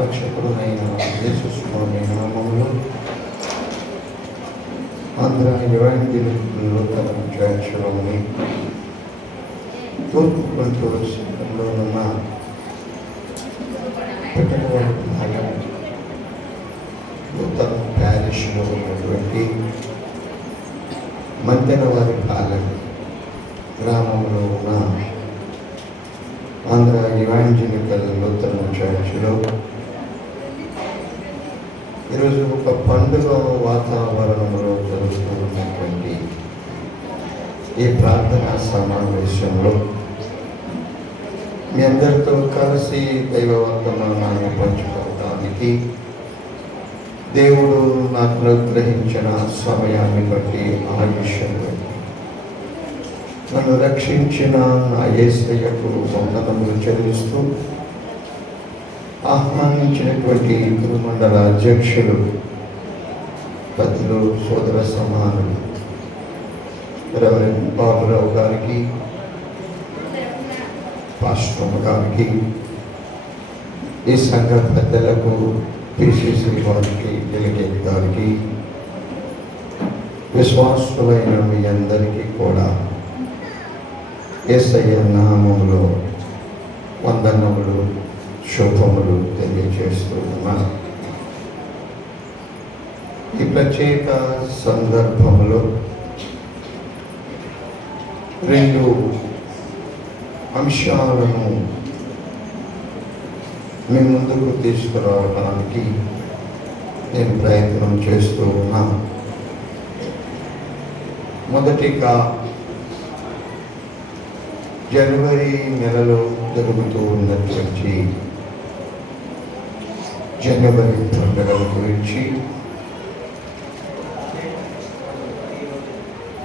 రక్షకుడునైన యేసుస్వామి నామములో ఆంధ్ర యువకుల చర్చలోని తూర్పు గుంటూరు జిల్లాలో ఉన్న పెట్టకవారి నూతన ప్యారిష్లో ఉన్నటువంటి మధ్యనవారి పాలెం గ్రామంలో ఉన్న ఆంధ్ర ఇవాంజలికల్ నూతన చర్చిలో ఈరోజు ఒక పండుగ వాతావరణంలో జరుగుతున్నటువంటి ఈ ప్రార్థనా సమావేశంలో మీ అందరితో కలిసి దైవవర్తమానాన్ని పంచుకోవడానికి దేవుడు నాకు అనుగ్రహించిన సమయాన్ని బట్టి ఆయుష్యం బట్టి నన్ను రక్షించిన నా యేసయ్యకు వందనములు చెల్లిస్తూ ఆహ్వానించినటువంటి గురుమండల అధ్యక్షులు పెద్దలు సోదర సమానులు రెవరెండ్ బాబురావు గారికి, పాస్టర్ గారికి, ఈ సంఘ పెద్దలకు, పిసిసి వారికి, డెలిగేట్ గారికి, విశ్వాసులైన మీ అందరికీ కూడా యేసయ్య నామములో వందనములు, శుభములు తెలియజేస్తూ ఉన్నాను. ఈ ప్రత్యేక సందర్భంలో రెండు అంశాలను మీ ముందుకు తీసుకురావడానికి నేను ప్రయత్నం చేస్తూ ఉన్నాను. మొదటిగా జనవరి నెలలో జరుగుతూ ఉన్నటువంటి జనవరి పండుగల గురించి,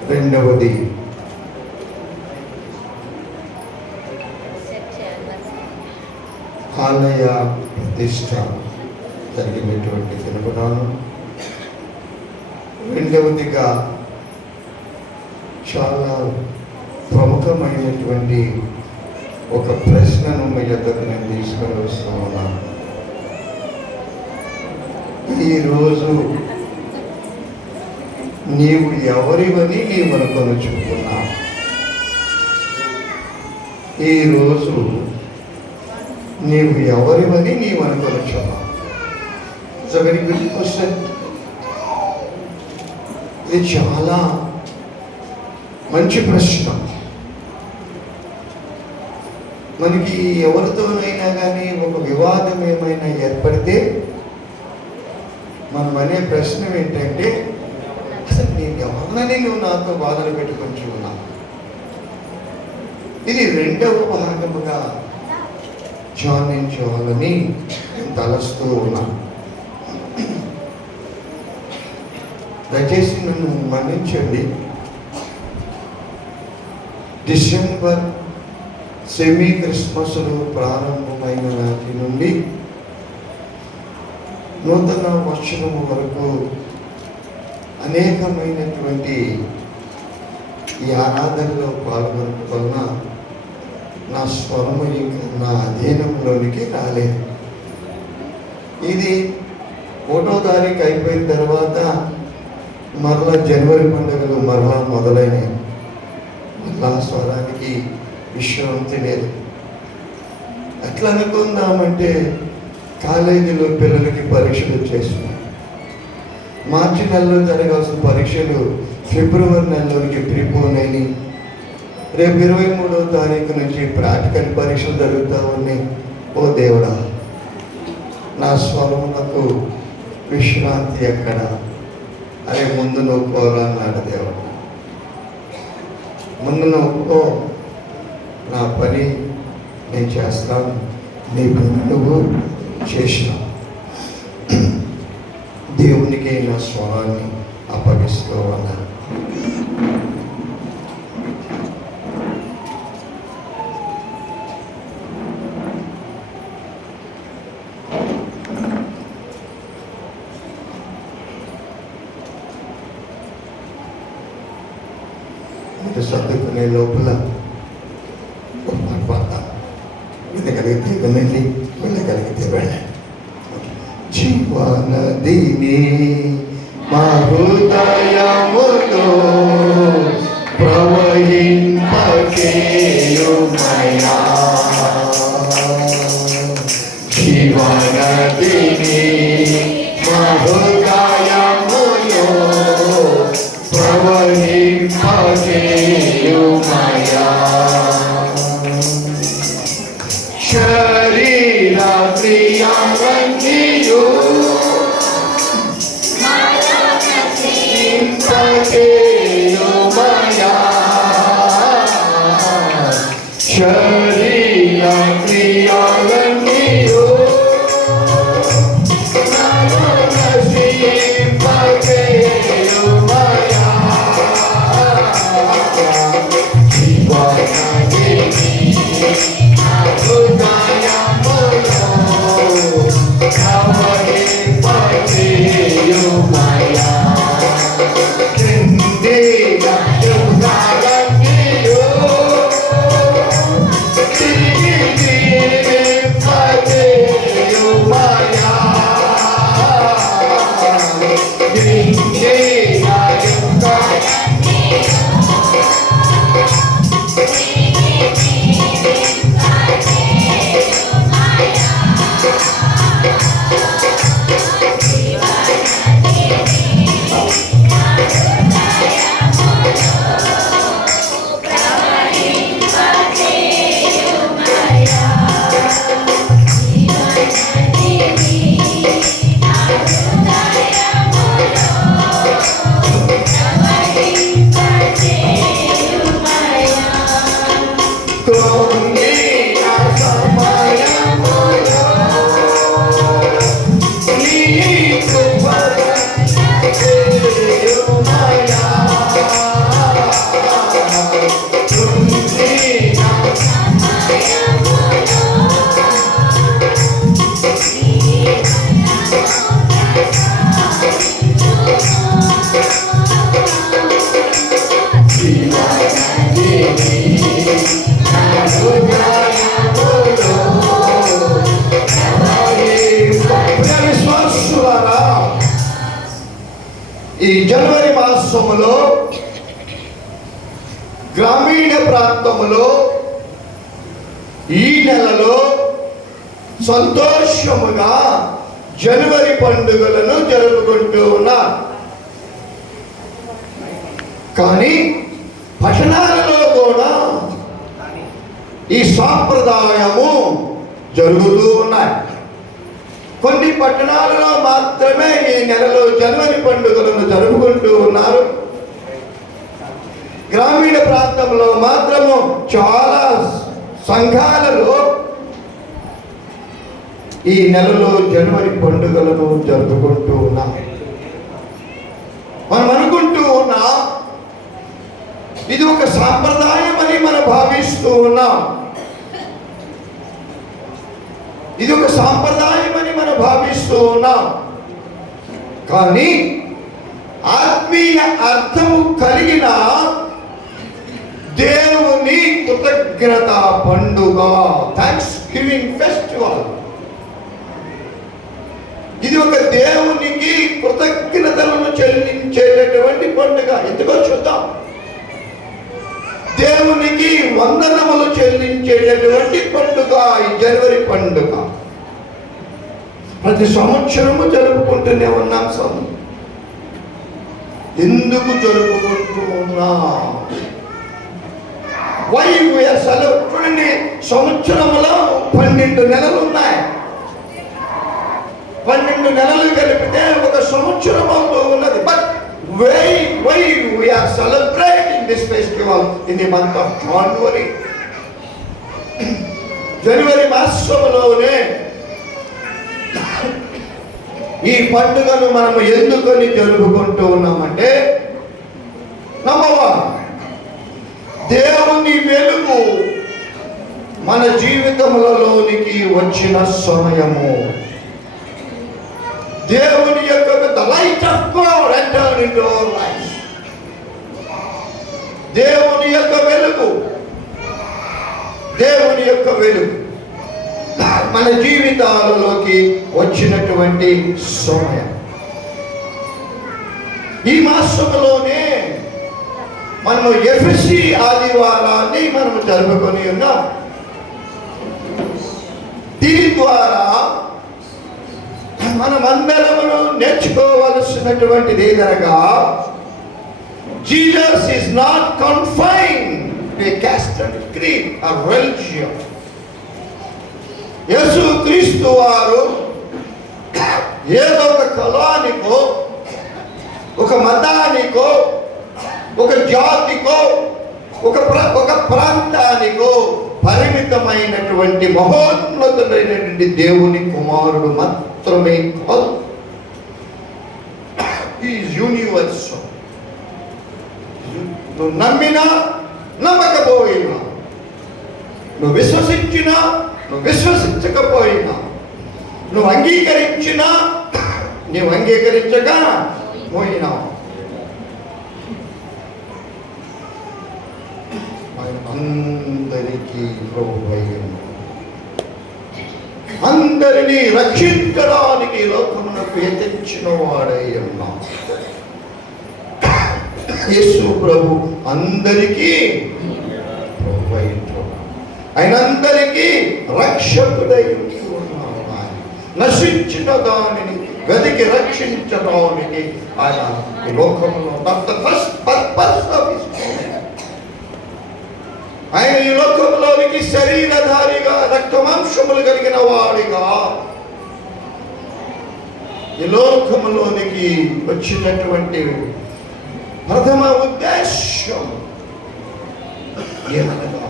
రెండవది ఆలయ ప్రతిష్ట జరిగినటువంటి తిరుగుతాను, రెండవదిగా చాలా ప్రముఖమైనటువంటి ఒక ప్రశ్నను మీ యొద్దకు నేను తీసుకొని వస్తూ ఉన్నాను. ఈరోజు నీవు ఎవరివని నీవు అనుకొనుచుకున్నా? ఈరోజు నీవు ఎవరివని నీవు అనుకొనుచున్నా? It's a very good question. ఇది చాలా మంచి ప్రశ్న. మనకి ఎవరితోనైనా కానీ ఒక వివాదం ఏమైనా ఏర్పడితే మనం అనే ప్రశ్న ఏంటంటే, అసలు నేను ఎవరినని నువ్వు నాతో బాధలు పెట్టుకొని ఉన్నా? ఇది రెండవ భాగముగా ధ్యానించాలని తలస్తూ ఉన్నా. దయచేసి నన్ను మన్నించండి. డిసెంబర్ సెమీ క్రిస్మస్లు ప్రారంభమైన నాటి నుండి నూతన వర్షము వరకు అనేకమైనటువంటి ఈ ఆరాధనలో పాల్గొనడం వలన నా స్వరము ఇంకా నా అధీనంలోనికి రాలేదు. ఇది 1వ తారీఖు అయిపోయిన తర్వాత మరలా జనవరి పండుగలు మరలా మొదలైనవి. మరలా స్వరానికి విశ్రాంతి లేదు. ఎట్లా అనుకుందామంటే, కాలేజీలో పిల్లలకి పరీక్షలు వచ్చేస్తున్నాయి. మార్చి నెలలో జరగాల్సిన పరీక్షలు ఫిబ్రవరి నెలలోనికి ప్రిపోన్ అయినాయి. రేపు 23వ తారీఖు నుంచి ప్రాక్టికల్ పరీక్షలు జరుగుతూ ఉన్నాయి. ఓ దేవుడా, నా స్వరమునకు విశ్రాంతి ఎక్కడ? అరే ముందు నువ్వు పోరా అన్నాడు దేవుడు. ముందు నువ్వు నా పని నేను చేస్తాను, నీ పని నువ్వు చేసినావు. దేవునికి నా స్వరాన్ని అప్పగిస్తూ ఉన్నాను. సర్దుకునే లోపల వినగలిగితే వినండి, వెళ్ళగలిగితే వెళ్ళండి. జీవనదిని మా హృదయములో ప్రవహింపచేయుమయా. జీవనదిని మా హృదయములో ప్రవహింపచేయుమయా. శరీర క్రియాలన్నీయు ఇంపచేయుమయా. శరీర క్రియాలన్నీయు ఇంపచేయుమయా. ఈ జనవరి మాసములో గ్రామీణ ప్రాంతములో ఈ నెలలో సంతోషముగా జనవరి పండుగలను జరుపుకుంటూ ఉన్నారు. కానీ పట్టణాలలో కూడా ఈ సాంప్రదాయము జరుగుతూ ఉన్నాయి. కొన్ని పట్టణాలలో మాత్రమే ఈ నెలలో జనవరి పండుగలను జరుపుకుంటూ ఉన్నారు. గ్రామీణ ప్రాంతంలో మాత్రము చాలా సంఘాలలో ఈ నెలలో జనవరి పండుగలను జరుపుకుంటూ ఉన్నాం. మనం అనుకుంటూ ఉన్నాం ఇది ఒక సాంప్రదాయం అని మనం భావిస్తూ ఉన్నాం. ఇది ఒక సాంప్రదాయం అని మనం భావిస్తూ ఉన్నాం. కానీ ఆత్మీయ అర్థము కలిగిన దేవుని కృతజ్ఞత పండుగ, థ్యాంక్స్ గివింగ్ ఫెస్టివల్. ఇది ఒక దేవునికి కృతజ్ఞతలను చెల్లించేటటువంటి పండుగ. ఎందుకో చూద్దాం. దేవునికి వందనములు చెల్లించేటటువంటి పండుగ ఈ జనవరి పండుగ. ప్రతి సంవత్సరము జరుపుకుంటూనే ఉన్నాం. ఎందుకు జరుపుకుంటూ ఉన్నాం? చూడండి, సంవత్సరంలో 12 నెలలు ఉన్నాయి. 12 నెలలు కలిపితే ఒక సంవత్సరం అవుతూ ఉన్నది. But why we are celebrating this festival in the month of January? జనవరి మాసంలోనే ఈ పండుగను మనం ఎందుకని జరుపుకుంటూ ఉన్నామంటే, నంబర్ 1, దేవుని వెలుగు మన జీవితములలోనికి వచ్చిన సమయము. దేవుని యొక్క the light of God entered into our lives. దేవుని యొక్క వెలుగు మన జీవితాలలోకి వచ్చినటువంటి సమయం. ఈ మాసంలోనే మనము ఎఫెసీ ఆదివారాన్ని మనము జరుపుకొని ఉన్నాం. దీని ద్వారా మనమందరము నేర్చుకోవలసినటువంటిది ఏదనగా, Jesus is not confined to a caste and creed or religion. యేసు క్రీస్తు వారు ఏదో ఒక కులానికో, ఒక మతానికో, ఒక జాతికో, ఒక ప్రాంతానికో పరిమితమైనటువంటి మహోన్నతుడైనటువంటి దేవుని కుమారుడు మాత్రమే కాదు. Is universal. నువ్వు నమ్మినా నమ్మకపోయినా, నువ్వు విశ్వసించినా నువ్వు విశ్వసించకపోయినా, నువ్వు అంగీకరించినా నువ్వు అంగీకరించక పోయినా, అందరికీ ప్రభువైన, అందరినీ రక్షించడానికి లోకమునకు తెచ్చిన వాడై ఉన్నాం. యేసు ప్రభు అందరికీ ప్రభువైన, ఆయన అందరికీ రక్షకుడై ఉన్నాడు. నశించిన దానిని వెతికి రక్షించడానికి ఆయన ఈ లోకంలో ఆయన ఈ లోకంలోనికి శరీరధారిగా రక్తమాంసములు కలిగిన వాడిగా ఈ లోకంలోనికి వచ్చినటువంటి ప్రథమ ఉద్దేశం ఏమనగా,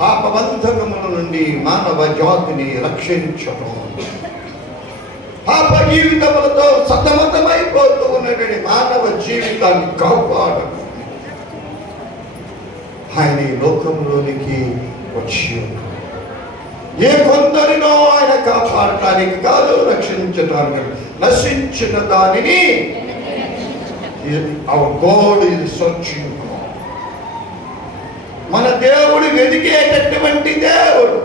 పాపబంధకముల నుండి మానవ జాతిని రక్షించడం, పాప జీవితములతో సతమతమైపోతూ ఉన్నటువంటి మానవ జీవితాన్ని కాపాడడం. ఆయన ఈ లోకంలోనికి వచ్చి ఏ కొందరినో ఆయన కాపాడటానికి కాదు, రక్షించడానికి. నశించిన దానిని our God is searching for. మన దేవుడు వెతికేటటువంటి దేవుడు.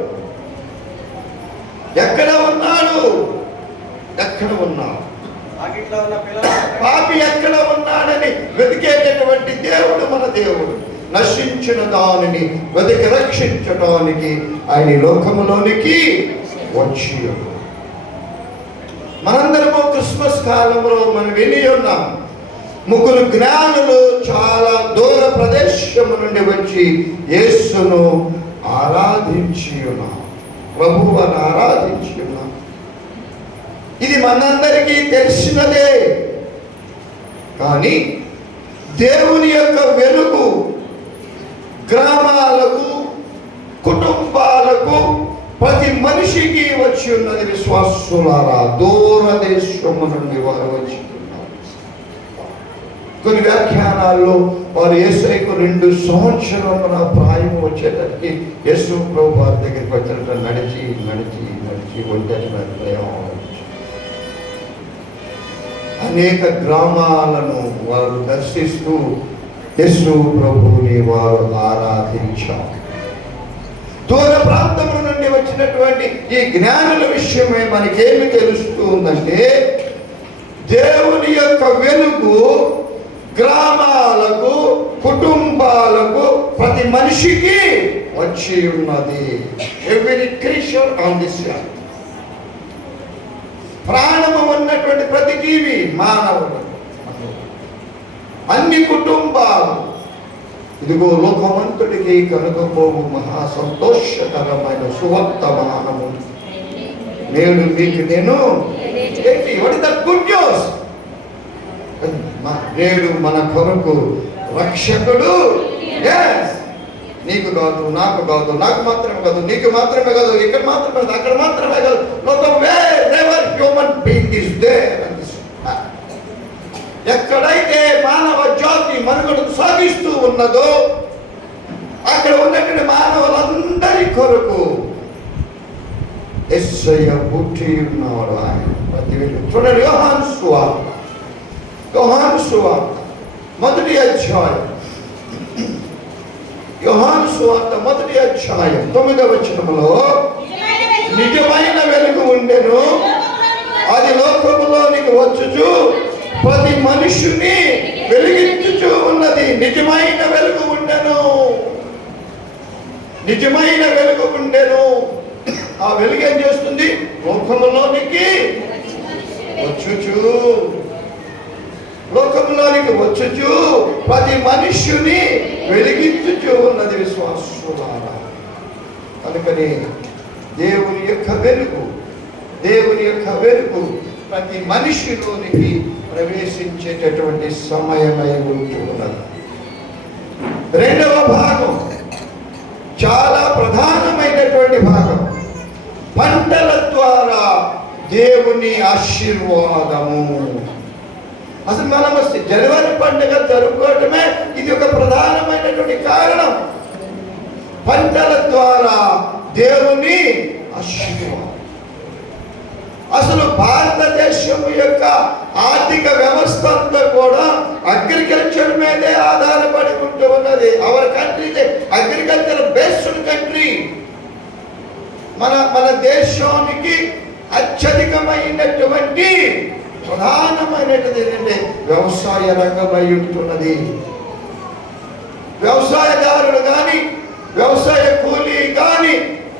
ఎక్కడ ఉన్నాడు? ఎక్కడ ఉన్నాడు? పాపి ఎక్కడ ఉన్నాడని వెతికేటటువంటి దేవుడు మన దేవుడు. నశించిన దానిని వెతికి రక్షించడానికి ఆయన లోకములోనికి వచ్చి. మనందరము క్రిస్మస్ కాలంలో మనం విని ఉన్నాం, ముగ్గురు జ్ఞానులు చాలా దూర ప్రదేశము నుండి వచ్చి యేసును ఆరాధించి ఉన్నారు, ప్రభువును ఆరాధించి ఉన్నారు. ఇది మనందరికీ తెలిసినదే. కానీ దేవుని యొక్క వెలుగు గ్రామాలకు, కుటుంబాలకు, ప్రతి మనిషికి వచ్చి ఉన్నది. విశ్వాసులారా, దూరదేశము నుండి వారు వచ్చి ఉన్నారు. కొన్ని వ్యాఖ్యానాల్లో వారు యేసుకు 2 సంవత్సరముల ప్రాయం వచ్చేటప్పటికి యేసు ప్రభు వారి దగ్గరికి వచ్చినట్టు నడిచి నడిచి నడిచి ఒంటరి ప్రయాణం. అనేక గ్రామాలను వారు దర్శిస్తూ యేసు ప్రభువుని వారు ఆరాధించారు. దూర ప్రాంతముల నుండి వచ్చినటువంటి ఈ జ్ఞానుల విషయమే మనకేమి తెలుస్తూ ఉందంటే, దేవుని యొక్క వెలుగు గ్రామాలకు, కుటుంబాలకు, ప్రతి మనిషికి వచ్చి ఉన్నది. Every creature on this earth, ప్రాణము ఉన్నటువంటి ప్రతి జీవి, మానవుడు, అన్ని కుటుంబాలు, ఇదిగో లోకమంతుడికి కనుకపోవు మహా సంతోషకరమైన సువర్తమానము నేడు మీకు నేను గుడ్ న్యూస్. నేడు మన కొరకు రక్షకుడు, నీకు కాదు, నాకు కాదు, నాకు మాత్రమే కాదు, నీకు మాత్రమే కాదు, ఇక్కడ మాత్రమే కాదు, అక్కడ మాత్రమే కాదు, హ్యూమన్ బీయింగ్ ఇస్ దేర్. ఎక్కడైతే మానవ జాతి మనుగడను సాగిస్తూ ఉన్నదో అక్కడ ఉన్నటువంటి మానవులందరి కొరకు యేసయ్య పుట్టి ఉన్నాడు. ఆయన చూడండి, యోహాను సువార్త మొదటి అధ్యాయం, యోహాను సువార్త మొదటి అధ్యాయం 9వ వచనములో, నిజమైన వెలుగు ఉండెను, మనుషుని వెలిగించుచూ ఉన్నది. నిజమైన వెలుగు ఉండెను, నిజమైన వెలుగు ఉండెను. ఆ వెలుగు ఏం చేస్తుంది? లోకములోనికి వచ్చుచు, లోకంలోనికి వచ్చుచు ప్రతి మనుష్యుని వెలిగించుచూ ఉన్నది విశ్వాసులారా. కనుకని దేవుని యొక్క వెలుగు, దేవుని యొక్క వెలుగు ప్రతి మనిషిలోనికి ప్రవేశించేటటువంటి సమయమై ఉంటున్నది. రెండవ భాగం చాలా ప్రధానమైనటువంటి భాగం, పంటల ద్వారా దేవుని ఆశీర్వాదము. అసలు మనం జనవరి పండుగ జరుపుకోవటమే ఇది ఒక ప్రధానమైనటువంటి కారణం. పంటల ద్వారా దేవుని ఆశీర్వాదం. అసలు భారతదేశం యొక్క ఆర్థిక వ్యవస్థ అంతా కూడా అగ్రికల్చర్ మీదే ఆధారపడి ఉంటూ ఉన్నది. Our country agriculture based country. మన దేశానికి అత్యధికమైనటువంటి ప్రధానమైనది ఏంటంటే వ్యవసాయ రంగమై ఉంటున్నది. వ్యవసాయదారులు కానీ, వ్యవసాయ కూలీ కానీ,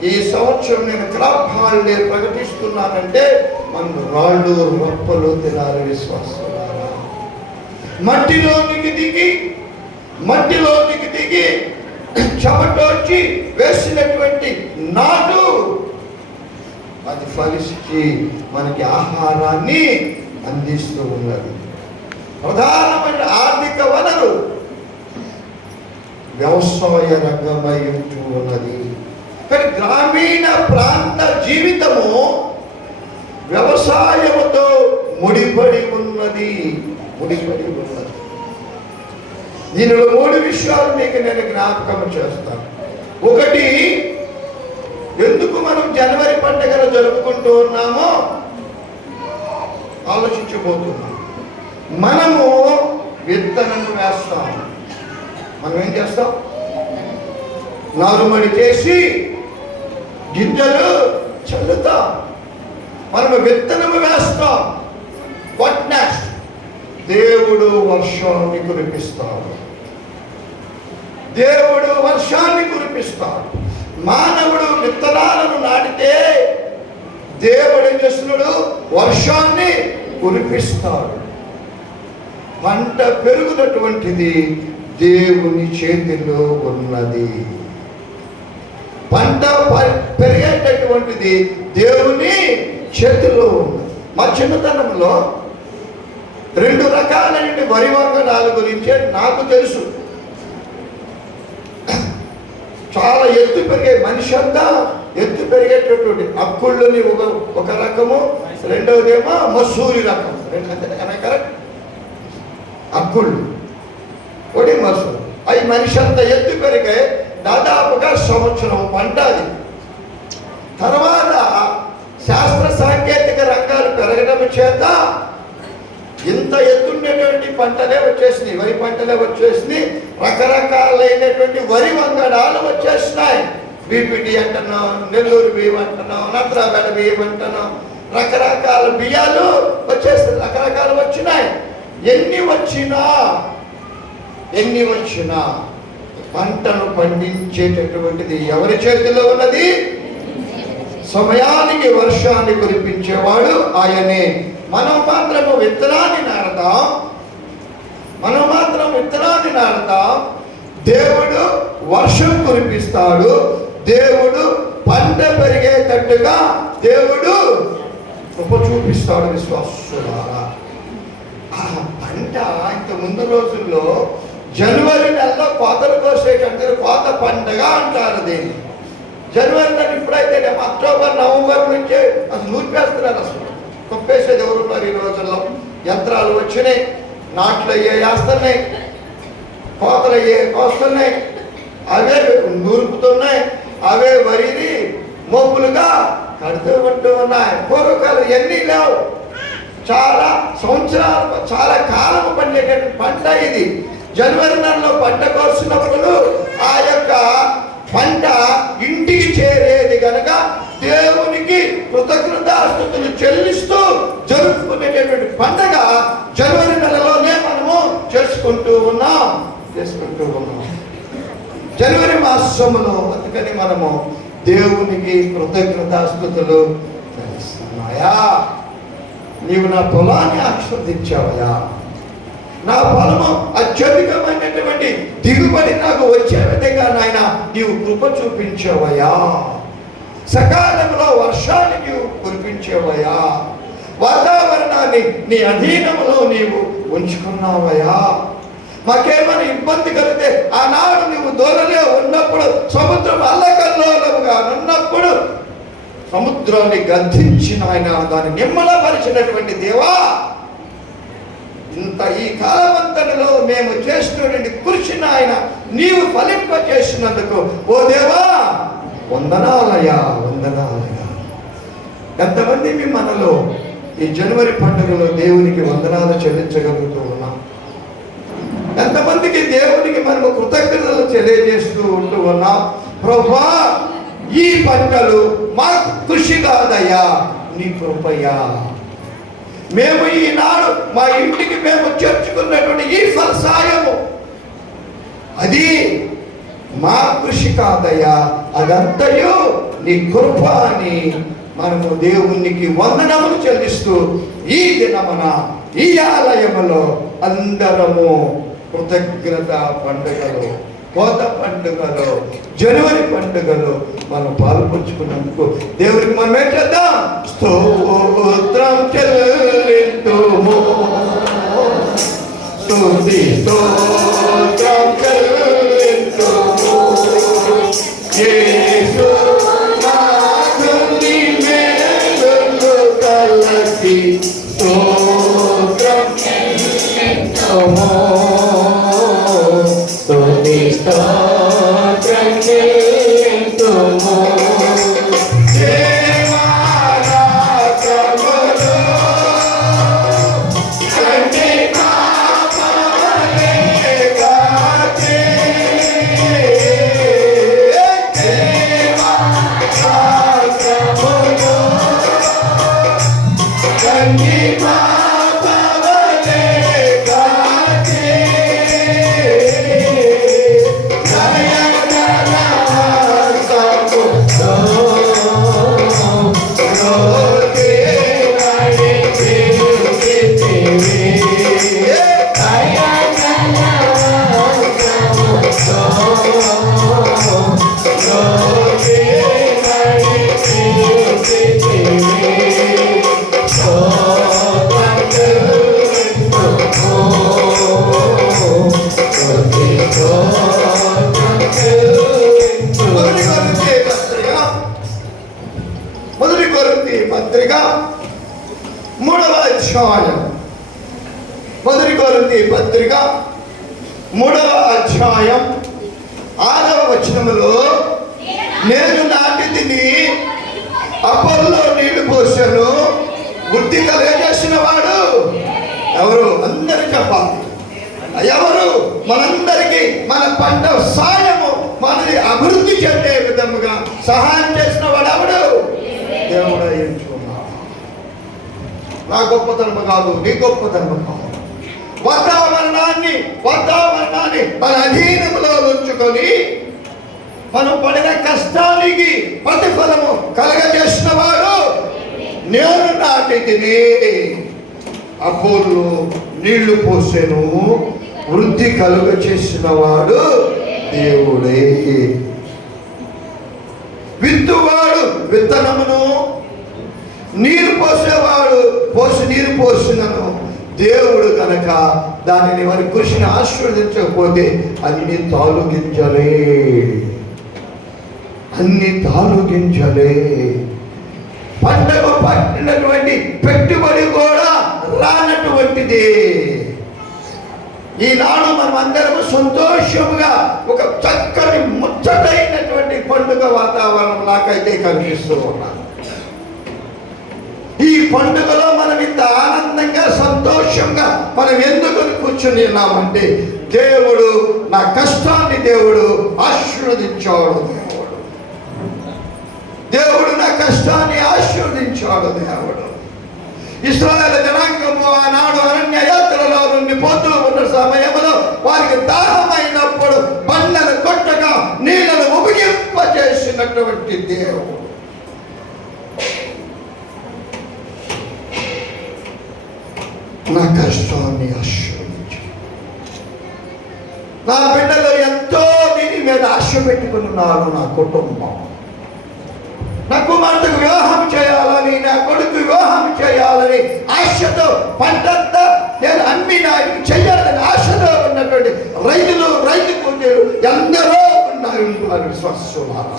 ఈ సంవత్సరం నేను క్రాప్ హాలిడే ప్రకటిస్తున్నానంటే మన రాళ్ళు రప్పలు తినాలి విశ్వాసులారా. మట్టిలోనికి దిగి చెమటోచి వేసినటువంటి నాటు అది ఫలించి మనకి ఆహారాన్ని అందిస్తూ ఉన్నది. ప్రధానమైన ఆర్థిక వనరు వ్యవసాయ రంగమై ఉంటూ ఉన్నది. కానీ గ్రామీణ ప్రాంత జీవితము వ్యవసాయముతో ముడిపడి ఉన్నది. దీనిలో 3 విషయాలు మీకు నేను జ్ఞాపకం చేస్తాను. ఒకటి, ఎందుకు మనం జనవరి పండుగను జరుపుకుంటూ ఉన్నామో ఆలోచించబోతున్నాం. మనము విత్తనం వేస్తాం. మనం ఏం చేస్తాం? నారుమడి చేసి గింజలు చల్లుతాం. మనము విత్తనము వేస్తాం. What next? దేవుడు వర్షాన్ని కురిపిస్తాడు. దేవుడు వర్షాన్ని కురిపిస్తాడు. మానవుడు విత్తనాలను నాటితే దేవుడు ఏం చేస్తున్నాడు? వర్షాన్ని కురిపిస్తాడు. పంట పెరుగునటువంటిది దేవుని చేతిలో ఉన్నది. పంట పెరిగేటటువంటిది దేవుని చేతిలో ఉన్నది. మా చిన్నతనంలో 2 రకాలైన వరి వంగడాల గురించి నాకు తెలుసు. చాలా ఎత్తు పెరిగే, మనిషి అంతా ఎత్తు పెరిగేటటువంటి అక్కుళ్ళని ఒక రకము, రెండవదేమో మసూరి రకం. కరెక్ట్? అక్కుళ్ళు ఒకటి మసూరు. అవి మనిషి అంతా ఎత్తు పెరిగే దాదాపుగా సంవత్సరం పంట. అది తర్వాత శాస్త్ర సాంకేతిక రంగాలు పెరగడం చేత ఇంత ఎత్తుండేటువంటి పంటలే వచ్చేసినాయి, వరి పంటలే వచ్చేసినాయి. రకరకాలైనటువంటి వరి వంగడాలు వచ్చేసినాయి. బీపీటీ అంటున్నాం, నెల్లూరు బియ్యం అంటున్నాం, నత్రాబెడ బియ్యం అంటున్నాం. రకరకాల బియ్యాలు వచ్చేస్తాయి, రకరకాలు వచ్చినాయి. ఎన్ని వచ్చినా పంటను పండించేటటువంటిది ఎవరి చేతిలో ఉన్నది? సమయానికి వర్షాన్ని కురిపించేవాడు ఆయనే. మనం మాత్రము విత్తనాన్ని నాటుతాం. దేవుడు వర్షం కురిపిస్తాడు. దేవుడు పంట పెరిగేటట్టుగా దేవుడు కృప చూపిస్తాడు విశ్వాసులారా. ఆ పంట ఇంత ముందు రోజుల్లో జనవరి నెలలో కోతలు కోసేటంటారు, కోత పండగ అంటారు దీన్ని. జనవరి నెల ఇప్పుడైతే అక్టోబర్ నవంబర్ నుంచే అసలు నూర్పేస్తున్నారు. అసలు కొప్పేసేది ఎవరున్నారు ఈ రోజుల్లో? యంత్రాలు వచ్చినాయి, నాట్లు వేస్తున్నాయి, కోతలు కోస్తున్నాయి, అవే నూరుపుతున్నాయి, అవే వరిని మోపులుగా కడుతూ ఉన్నాయి. పూర్వకాలం ఎన్ని లేవు. చాలా సంవత్సరాలు, చాలా కాలం పండేటటువంటి పంట ఇది. జనవరి నెలలో పంట కోసినప్పుడు ఆ యొక్క పంట ఇంటికి చేరేది కనుక దేవునికి కృతజ్ఞతాస్తుతులు చెల్లిస్తూ జరుపుకునేటటువంటి పండగ జనవరి నెలలోనే ఉంటూ ఉన్నాం జనవరి మాసములో. అందుకని మనము దేవునికి కృతజ్ఞతాస్తుతులు చెల్లిస్తున్నాయా. నీవు నా పొలాన్ని ఆశీర్వదించావయా, నా పొలము అత్యధికమైనటువంటి దిగుబడి నాకు వచ్చే విధంగా నాయన నీవు కృప చూపించావయ్యా. సకాలంలో వర్షాన్ని నీవు కురిపించావయ్యా. వాతావరణాన్ని నీ అధీనంలో నీవు ఉంచుకున్నావయ్యా. మాకేమైనా ఇబ్బంది కలిగితే ఆనాడు నువ్వు దూరంలో ఉన్నప్పుడు, సముద్రం అల్లకల్లోలముగా ఉన్నప్పుడు సముద్రాన్ని గద్దించిన ఆయన దాన్ని నిమ్మలపరిచినటువంటి దేవా, ఇంత ఈ కాలమంతటిలో మేము చేసినటువంటి కృషిని ఆయన నీవు ఫలింప చేసినందుకు ఓ దేవా వందనాలయా, వందనాలయా. ఎంతమంది మీ మనలో ఈ జనవరి పండుగలో దేవునికి వందనాలు చెల్లించగలుగుతూ ఉన్నాం? ఎంతమందికి దేవునికి మనము కృతజ్ఞతలు తెలియజేస్తూ ఉంటూ ఉన్నాం? ప్రభువా, ఈ పంటలు మా కృషి కాదయ్యా, నీ కృపయ్యా. మేము ఈనాడు మా ఇంటికి మేము చేర్చుకున్నటువంటి ఈ ఫలసాయము అది మా కృషి కాదయ్యా, అదంతయు నీ కృప అని మనము దేవునికి వందనములు చెల్లిస్తూ ఈ దినమున ఈ ఆలయములో అందరము కృతజ్ఞత పండుగలు, కోత పండుగలో, జనవరి పండుగలో మనం పాల్పంచుకున్నందుకు దేవునికి మనం ఏం చేద్దాం? స్తోత్రం చెల్లింతుము, స్తుతి స్తోత్రం చెల్లింతుము. యేసు నాథుని మేలులు తలచి స్తోత్రం చెల్లింతుము, స్తుతి స్తోత్రం చెల్లింతుము. మొదటి కొరింథీ పత్రిక 3వ అధ్యాయం, మొదటి కొరింథీ పత్రిక 3వ అధ్యాయం 6వ వచనములో, నేను నాటితిని, అపొల్లో నీళ్లు పోసాను, వృద్ధి కలుగజేసిన వాడు ఎవరు? అందరూ చెప్పాలి. ఎవరు? మనందరికీ మన పంట సాయము మనది అభివృద్ధి చెందే విధముగా సహాయం చేసిన వాడు ఎవడు? దేవుడు ఎంచుకున్నాడు. నా గొప్పతనము కాదు, నీ గొప్పతనము కాదు. వాతావరణాన్ని మన అధీనంలో ఉంచుకొని మనం పడిన కష్టానికి ప్రతిఫలము కలగజేసిన వాడు. నేను నాటితిని, అపొల్లో నీళ్లు పోసెను, వృద్ధి కలుగ చేసిన వాడు దేవుడే. విత్తువాడు విత్తనమును, నీరు పోసేవాడు నీరు పోసినను దేవుడు కనుక దానిని వారి కృషిని ఆశీర్వదించకపోతే అన్ని తాలుగించలే, అన్ని తాలుగించలే. పంటకు పట్టినటువంటి పెట్టుబడి కూడా రానటువంటిది. ఈనాడు మనం అందరము సంతోషముగా ఒక చక్కని ముచ్చటైనటువంటి పండుగ వాతావరణం నాకైతే కనిపిస్తూ ఉన్నాను. ఈ పండుగలో మనం ఇంత ఆనందంగా సంతోషంగా మనం ఎందుకు కూర్చుని ఉన్నామంటే దేవుడు నా కష్టాన్ని దేవుడు ఆశీర్వదించాడు. దేవుడు నా కష్టాన్ని ఆశీర్వదించాడు. దేవుడు ఇశ్రాయేలు జనాంగము ఆనాడు అరణ్య యాత్రలో నుండి పోతూ ఉన్న సమయంలో వారికి దాహమైనప్పుడు ఉన్నటువంటి దేవుడు. నా కష్టాన్ని ఆశీర్వదించు. నా బిడ్డలు ఎంతో దీని మీద ఆశ పెట్టుకుని ఉన్నారు. నా కుటుంబం, నా కుమార్తెకు వివాహం చేయాలని, నా కొడుకు వివాహం చేయాలని ఆశతో పంటంతా నేను అమ్మి నాయకు చేయాలని ఆశతో ఉన్నటువంటి రైతులు, రైతు కూలీలు ఎందరో ఉన్నారు విశ్వాసులారా.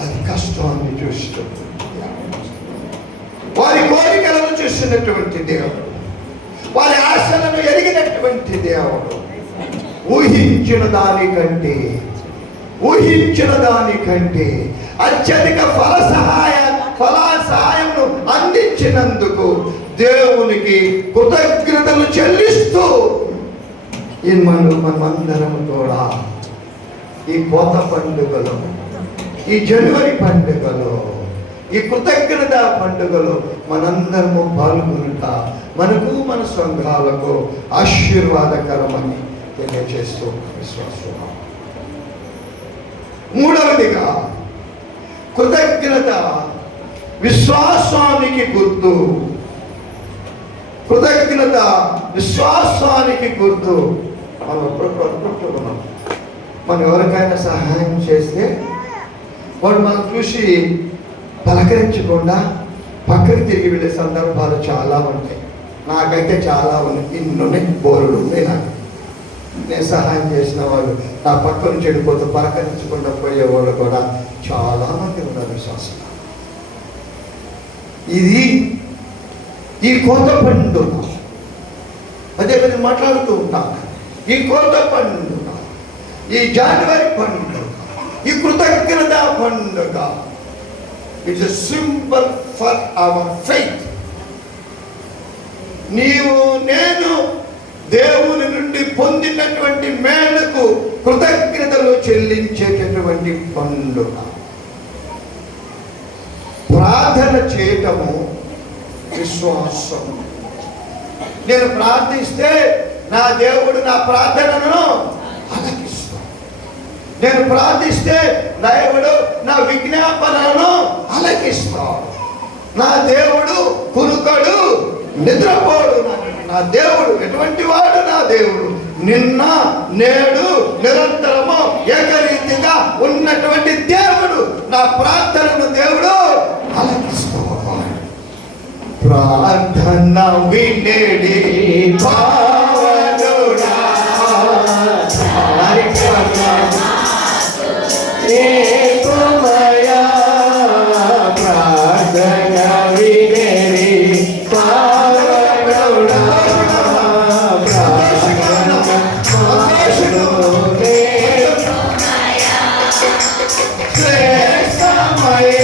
అది కష్టాన్ని చూస్తుంది, వారి కోరికలను చూసినటువంటి దేవుడు, వారి ఆశలను ఎరిగినటువంటి దేవుడు. ఊహించిన దానికంటే అత్యధిక ఫల సహాయము అందించినందుకు దేవునికి కృతజ్ఞతలు చెల్లిస్తూ మనమందరం కూడా ఈ కోత పండుగలో, ఈ జనవరి పండుగలో, ఈ కృతజ్ఞత పండుగలో మనందరము పాల్గొనుట మనకు, మన సంఘాలకు ఆశీర్వాదకరమని తెలియజేస్తూ విశ్వాసం. మూడవదిగా, కృతజ్ఞత విశ్వాసానికి గుర్తు. కృతజ్ఞత విశ్వాసానికి గుర్తు. మనం ఎప్పుడు అనుకుంటున్నాం, మనం ఎవరికైనా సహాయం చేస్తే వాడు మనం చూసి పలకరించకుండా పక్కకి తిరిగి వెళ్ళే సందర్భాలు చాలా ఉంటాయి. నాకైతే చాలా ఉన్నాయి, ఇన్నునే బోరుడు ఉన్నాయి. నేను సహాయం చేసిన వాళ్ళు నా పక్కన చెడిపోతూ పలకరించకుండా పోయేవాళ్ళు కూడా చాలా మంది ఉన్నారు విశ్వాసం. ఇది ఈ కోత పండుగ, అదే నేను మాట్లాడుతూ ఉంటాను. ఈ కోత పండుగ, ఈ జనవరి పండుగ, ఈ కృతజ్ఞత పండుగ, it's a symbol for our faith. నీవు నేను దేవుని నుండి పొందినటువంటి మేలుకు కృతజ్ఞతలు చెల్లించేటటువంటి పండుగ. ప్రార్థన చేయటము విశ్వాసం. నేను ప్రార్థిస్తే నా దేవుడు నా ప్రార్థనను ఆలకిస్తాడు. నేను ప్రార్థిస్తే దేవుడు నా విజ్ఞాపనలను ఆలకిస్తాడు. నా దేవుడు కునుకడు, నిద్రపోడు. నా దేవుడు ఎటువంటి వాడు? నా దేవుడు నిన్న నేడు నిరంతరము ఏకరీతిగా ఉన్నటువంటి దేవుడు. నా ప్రార్థనను దేవుడు ఆలకిస్తాడు. ప్రార్థన వినేడి పావనుడా, ప్రార్థన వినేడి పావనుడా, శ్రేష్టమైన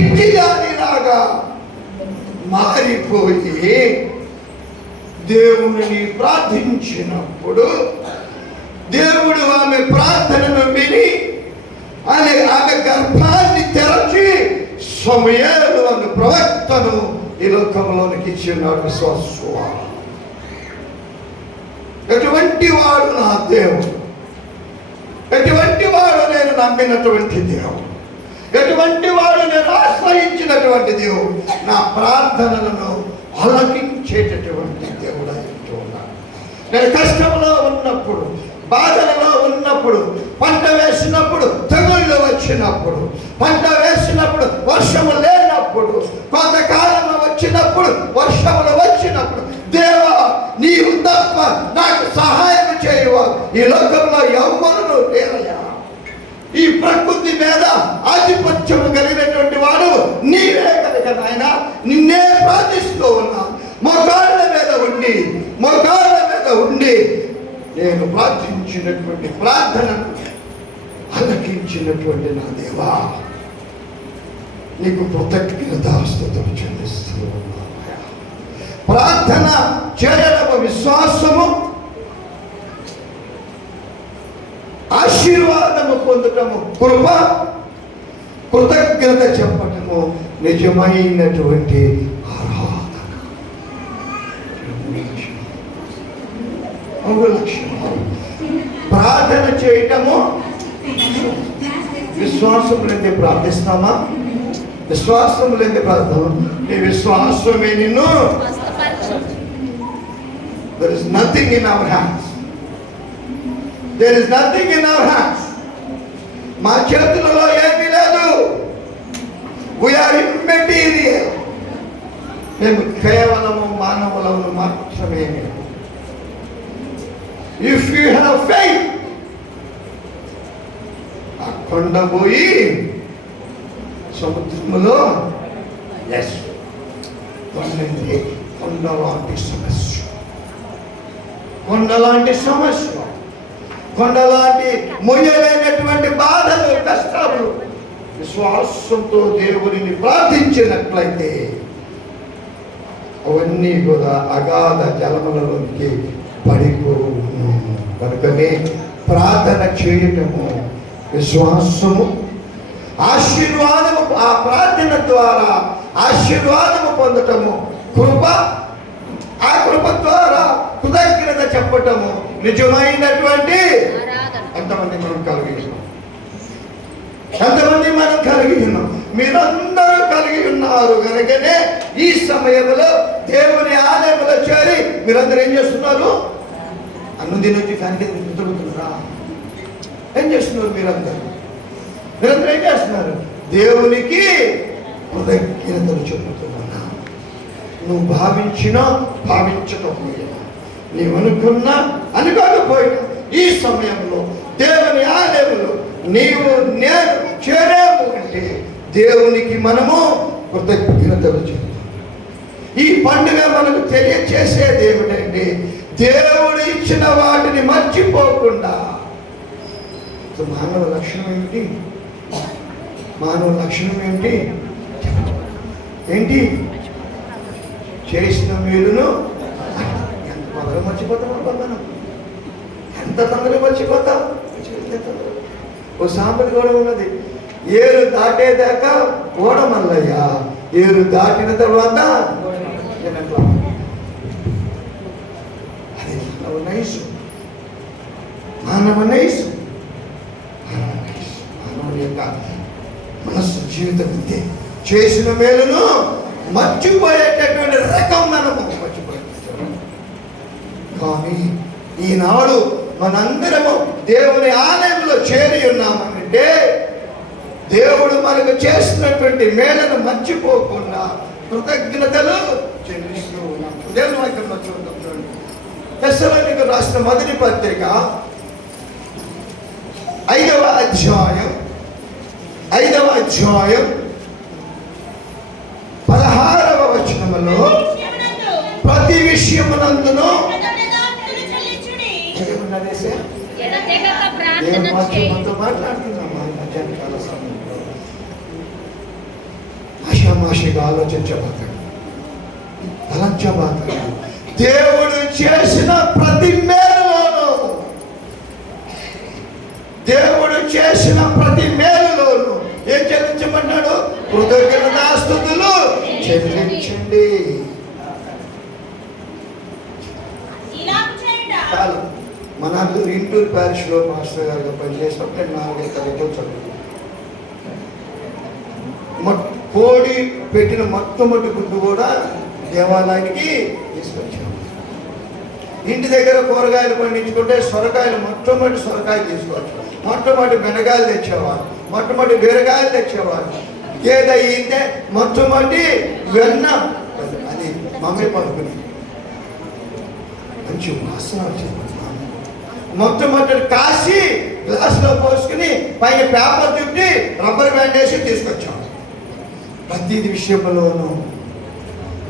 పిచ్చి దానిలాగా మారిపోయి దేవుని ప్రార్థించినప్పుడు దేవుడు ఆమె ప్రార్థనను విని ఆమె గర్భాన్ని తెరచి సమూయేలు అనే ప్రవక్తను ఈ లోకంలోనికి ఇచ్చినాడు. విశ్వాసువా, ఎటువంటి వాడు నా దేవుడు, ఎటువంటి వాడు నేను నమ్మినటువంటి దేవుడు, ఎటువంటి వాడు నేను ఆశ్రయించినటువంటి దేవుడు, నా ప్రార్థనలను ఆలకించేటటువంటి దేవుడు అంటూ ఉన్నాడు. నేను కష్టంలో ఉన్నప్పుడు, బాధలలో ఉన్నప్పుడు, పంట వేసినప్పుడు తెగుళ్ళు వచ్చినప్పుడు, పంట వేసినప్పుడు వర్షము లేనప్పుడు, కొంతకాలము వచ్చినప్పుడు వర్షములు వచ్చినప్పుడు, దేవా నీవు తప్ప నాకు సహాయం చేయవా, ఈ లోకంలో ఎవ్వరూ లేరయ్యా, ఈ ప్రకృతి మీద ఆధిపత్యము కలిగినటువంటి వాడు నీవే కనుక నాయన నిన్నే ప్రార్థిస్తూ ఉన్నా. మోకాళ్ళ మీద ఉండి నేను ప్రార్థించినటువంటి ప్రార్థనను ఆలకించినటువంటి నా దేవా, నీకు కృతజ్ఞతాస్తుతులు చెల్లిస్తూ ఉన్నాను. ప్రార్థన చేయడము విశ్వాసము, ఆశీర్వాదము పొందటము కృప, కృతజ్ఞత చెప్పటము నిజమైనటువంటి ఆరాధన. ప్రార్థన చేయటము విశ్వాసం లేని ప్రార్థిస్తామా? విశ్వాసం లేని ప్రార్థన, నీ విశ్వాసమే నిన్ను. There is nothing in our hands. There is nothing in our hands. మా చేతులలో ఏమీ లేదు. We are immaterial. మేము కేవలము మానవులను మాత్రమే. If you have faith, ఆ కొండ పోయి సముద్రములో కొండలాంటి సమస్య, కొండలాంటి మొయ్యలేనటువంటి బాధలు, కష్టాలు విశ్వాసంతో దేవుడిని ప్రార్థించినట్లయితే అవన్నీ కూడా అగాధ జలములలోకి పడిపోవు. కనుకనే ప్రార్థన చేయటము విశ్వాసము, ఆశీర్వాదము, ఆ ప్రార్థన ద్వారా ఆశీర్వాదము పొందటము కృప, ఆ కృప ద్వారా కృతజ్ఞత చెప్పటము నిజమైనటువంటి. ఎంతమంది మనం కలిగి ఉన్నాం? ఎంతమంది మనం కలిగి ఉన్నాం? మీరందరూ కలిగి ఉన్నారు కనుకనే ఈ సమయంలో దేవుని ఆలయంలో చేరి మీరందరూ ఏం చేస్తున్నారు? అన్నం తినొచ్చి ఫ్యాన్ కింద నిద్రపోతున్నారా? ఏం చేస్తున్నారు? మీరందరూ ఏం చేస్తున్నారు? దేవునికి కృతజ్ఞతలు చెబుతున్నా. నువ్వు భావించినా భావించకపోయినా, నీవు అనుకున్నా అనుకోకపోయినా, ఈ సమయంలో దేవుని ఆలయంలో నీవు నేను చేరాము అంటే దేవునికి మనము కృతజ్ఞతలు చెబుతాం. ఈ పండుగ మనకు తెలియచేసేది ఏమిటంటే దేవుడు ఇచ్చిన వాటిని మర్చిపోకుండా. మానవ లక్షణం ఏమిటి? మానవ లక్షణం ఏమిటి? ఏంటి? చేసిన మేలును ఎంత తొందరగా మర్చిపోతాం అబ్బా మనం, ఎంత తొందరగా మర్చిపోతాం. ఓ సాంబడి కూడా ఉన్నది, ఏరు దాటేదాకా ఓడమల్లయ్యా, ఏరు దాటిన తర్వాత అది మానవ నైసు. మానవుని యొక్క మనస్సు జీవితం ఇంతే. చేసిన మేలును మర్చిపోయేటటువంటి రకం మనము మర్చిపోయేటం. కానీ ఈనాడు మనందరము దేవుని ఆలయంలో చేరి ఉన్నామంటే దేవుడు మనకు చేసినటువంటి మేళను మర్చిపోకుండా కృతజ్ఞతలు చెల్లిస్తూ ఉన్నాం. దేవుని వాక్యంలో చూద్దాం. చూడండి, తెస్సలోనికీయులకు రాసిన మొదటి పత్రిక 5వ అధ్యాయం 16వ వచనములో ప్రతి విషయమునందును మాట్లాడుతున్నాం. ఆషామాషిగా ఆలోచించబాకండి, తలంచబాకండి. దేవుడు చేసిన ప్రతి మేలులోను, దేవుడు చేసిన ప్రతి మేలులోను ఏం చెల్లించమన్నాడు? కృతజ్ఞతాస్తుతులు చెల్లించండి. చాలు. మన ఇంటూరు ప్యారిష్లో మాస్టర్ గారుగా పనిచేసినప్పుడు నేను 4-5 తరగతులు చదువుతాను. కోడి పెట్టిన మొట్టమొదటి గుడ్డు కూడా దేవాలయానికి తీసుకొచ్చాము. ఇంటి దగ్గర కూరగాయలు పండించుకుంటే సొరకాయలు, మొట్టమొదటి సొరకాయ తీసుకోవచ్చు, మొట్టమొదటి బెండకాయలు తెచ్చేవారు, మొట్టమొదటి బీరకాయలు తెచ్చేవారు. ఏదైతే మొట్టమొదటి వెన్న, అది మమ్మీ పడుకుని మంచి వాసన వచ్చేది. మొట్టమొదటి కాసి గ్లాసులో పోసుకుని పైన పేపర్ చుట్టి రబ్బర్ బ్యాండ్ వేసి తీసుకొచ్చాం. ప్రతి విషయంలోనూ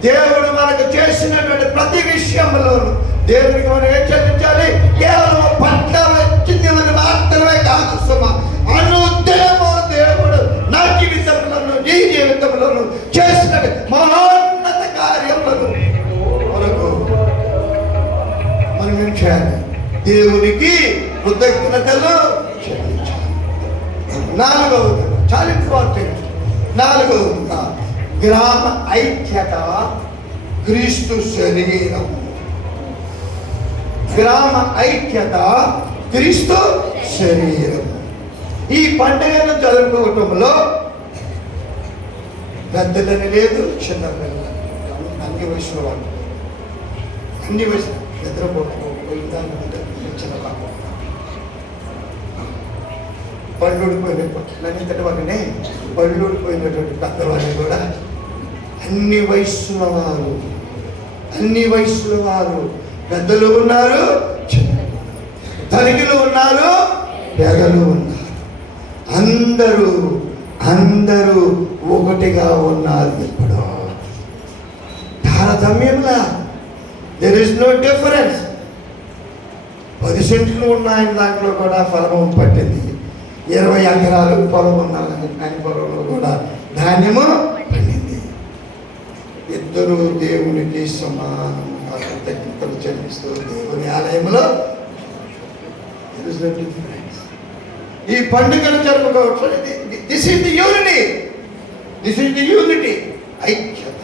దేవుడు మనకు చేసినటువంటి ప్రతి విషయంలోనూ దేవుడికి మనం ఏం చెల్లించాలి? కేవలం పట్ల వచ్చింది మనం మాత్రమే కాదు సుమా, అనుదినము దేవుడు నా జీవితంలోను నీ జీవితంలోను చేసిన మహోన్నత కార్యములను మనకు మనం ఏం చేయాలి? దేవునికి కృతజ్ఞతలు చెల్లించాలి. 4వది చాలా ఇంపార్టెంట్. 4వదిగా గ్రామ ఐక్యత, క్రీస్తు శరీరం. గ్రామ ఐక్యత, క్రీస్తు శరీరం. ఈ పండుగను జరుపుకోవటంలో పెద్దలని లేదు, చిన్న పిల్లలు, అన్ని వయసుల వాళ్ళు, అన్ని వయసు నిద్రపోయిన పళ్ళు ఊడిపోయినట్టు వాళ్ళనే పళ్ళు ఊడిపోయినటువంటి పెద్దవాళ్ళు కూడా అన్ని వయస్సుల వారు, అన్ని వయస్సుల వారు, పెద్దలు ఉన్నారు, ధనికులు ఉన్నారు, పేదలు ఉన్నారు, అందరూ అందరూ ఒకటిగా ఉన్నారు. ఇప్పుడు తారతమ్యంలా, దెర్ ఇస్ నో డిఫరెన్స్. 10 సెంట్లు ఉన్న ఆయన దాంట్లో కూడా ఫలము పట్టింది. 20 ఎకరాలు పొలం ఉన్న ఆయన పొలంలో కూడా ధాన్యము పండింది. ఇద్దరు దేవునికి సమానంగా కృతజ్ఞతలు చెల్లిస్తూ దేవుని ఆలయంలో ఈ పండుగను జరుపుకోవచ్చు. This is the unity, this is the unity. ఐక్యత.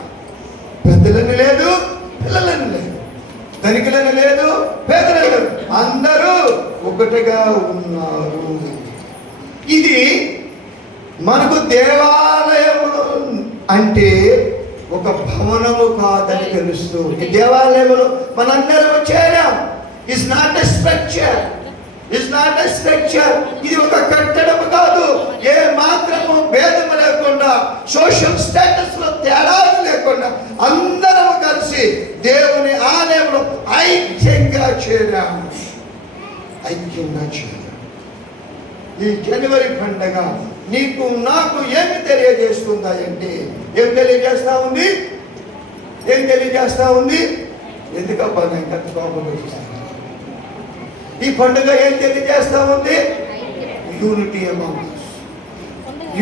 పెద్దలని లేదు, పిల్లలని లేదు, ధనికులని లేదు, పేదలని లేదు, అందరూ ఒకటిగా ఉన్నారు. ఇది మనకు దేవాలయము అంటే ఒక భవనము కాదని తెలుస్తూ, ఈ దేవాలయములో మనందరము చేరాం. It's not a structure, it's not a structure. ఇది ఒక కట్టడము కాదు. ఏ మాత్రము భేదము లేకుండా, సోషల్ స్టేటస్ లో తేడాలు లేకుండా అందరము కలిసి దేవుని ఆలయంలో ఐక్యంగా చేరాము, ఐక్యంగా చేరాము. ఈ జనవరి పండుగ నీకు నాకు ఏమి తెలియజేస్తుందా అంటే, ఏం తెలియజేస్తా ఉంది? ఏం తెలియజేస్తా ఉంది? ఎందుకబ్బా నేను కథ కోపం వచ్చేస్తాను. ఈ పండుగ ఏం తెలియజేస్తా ఉంది? Unity among us,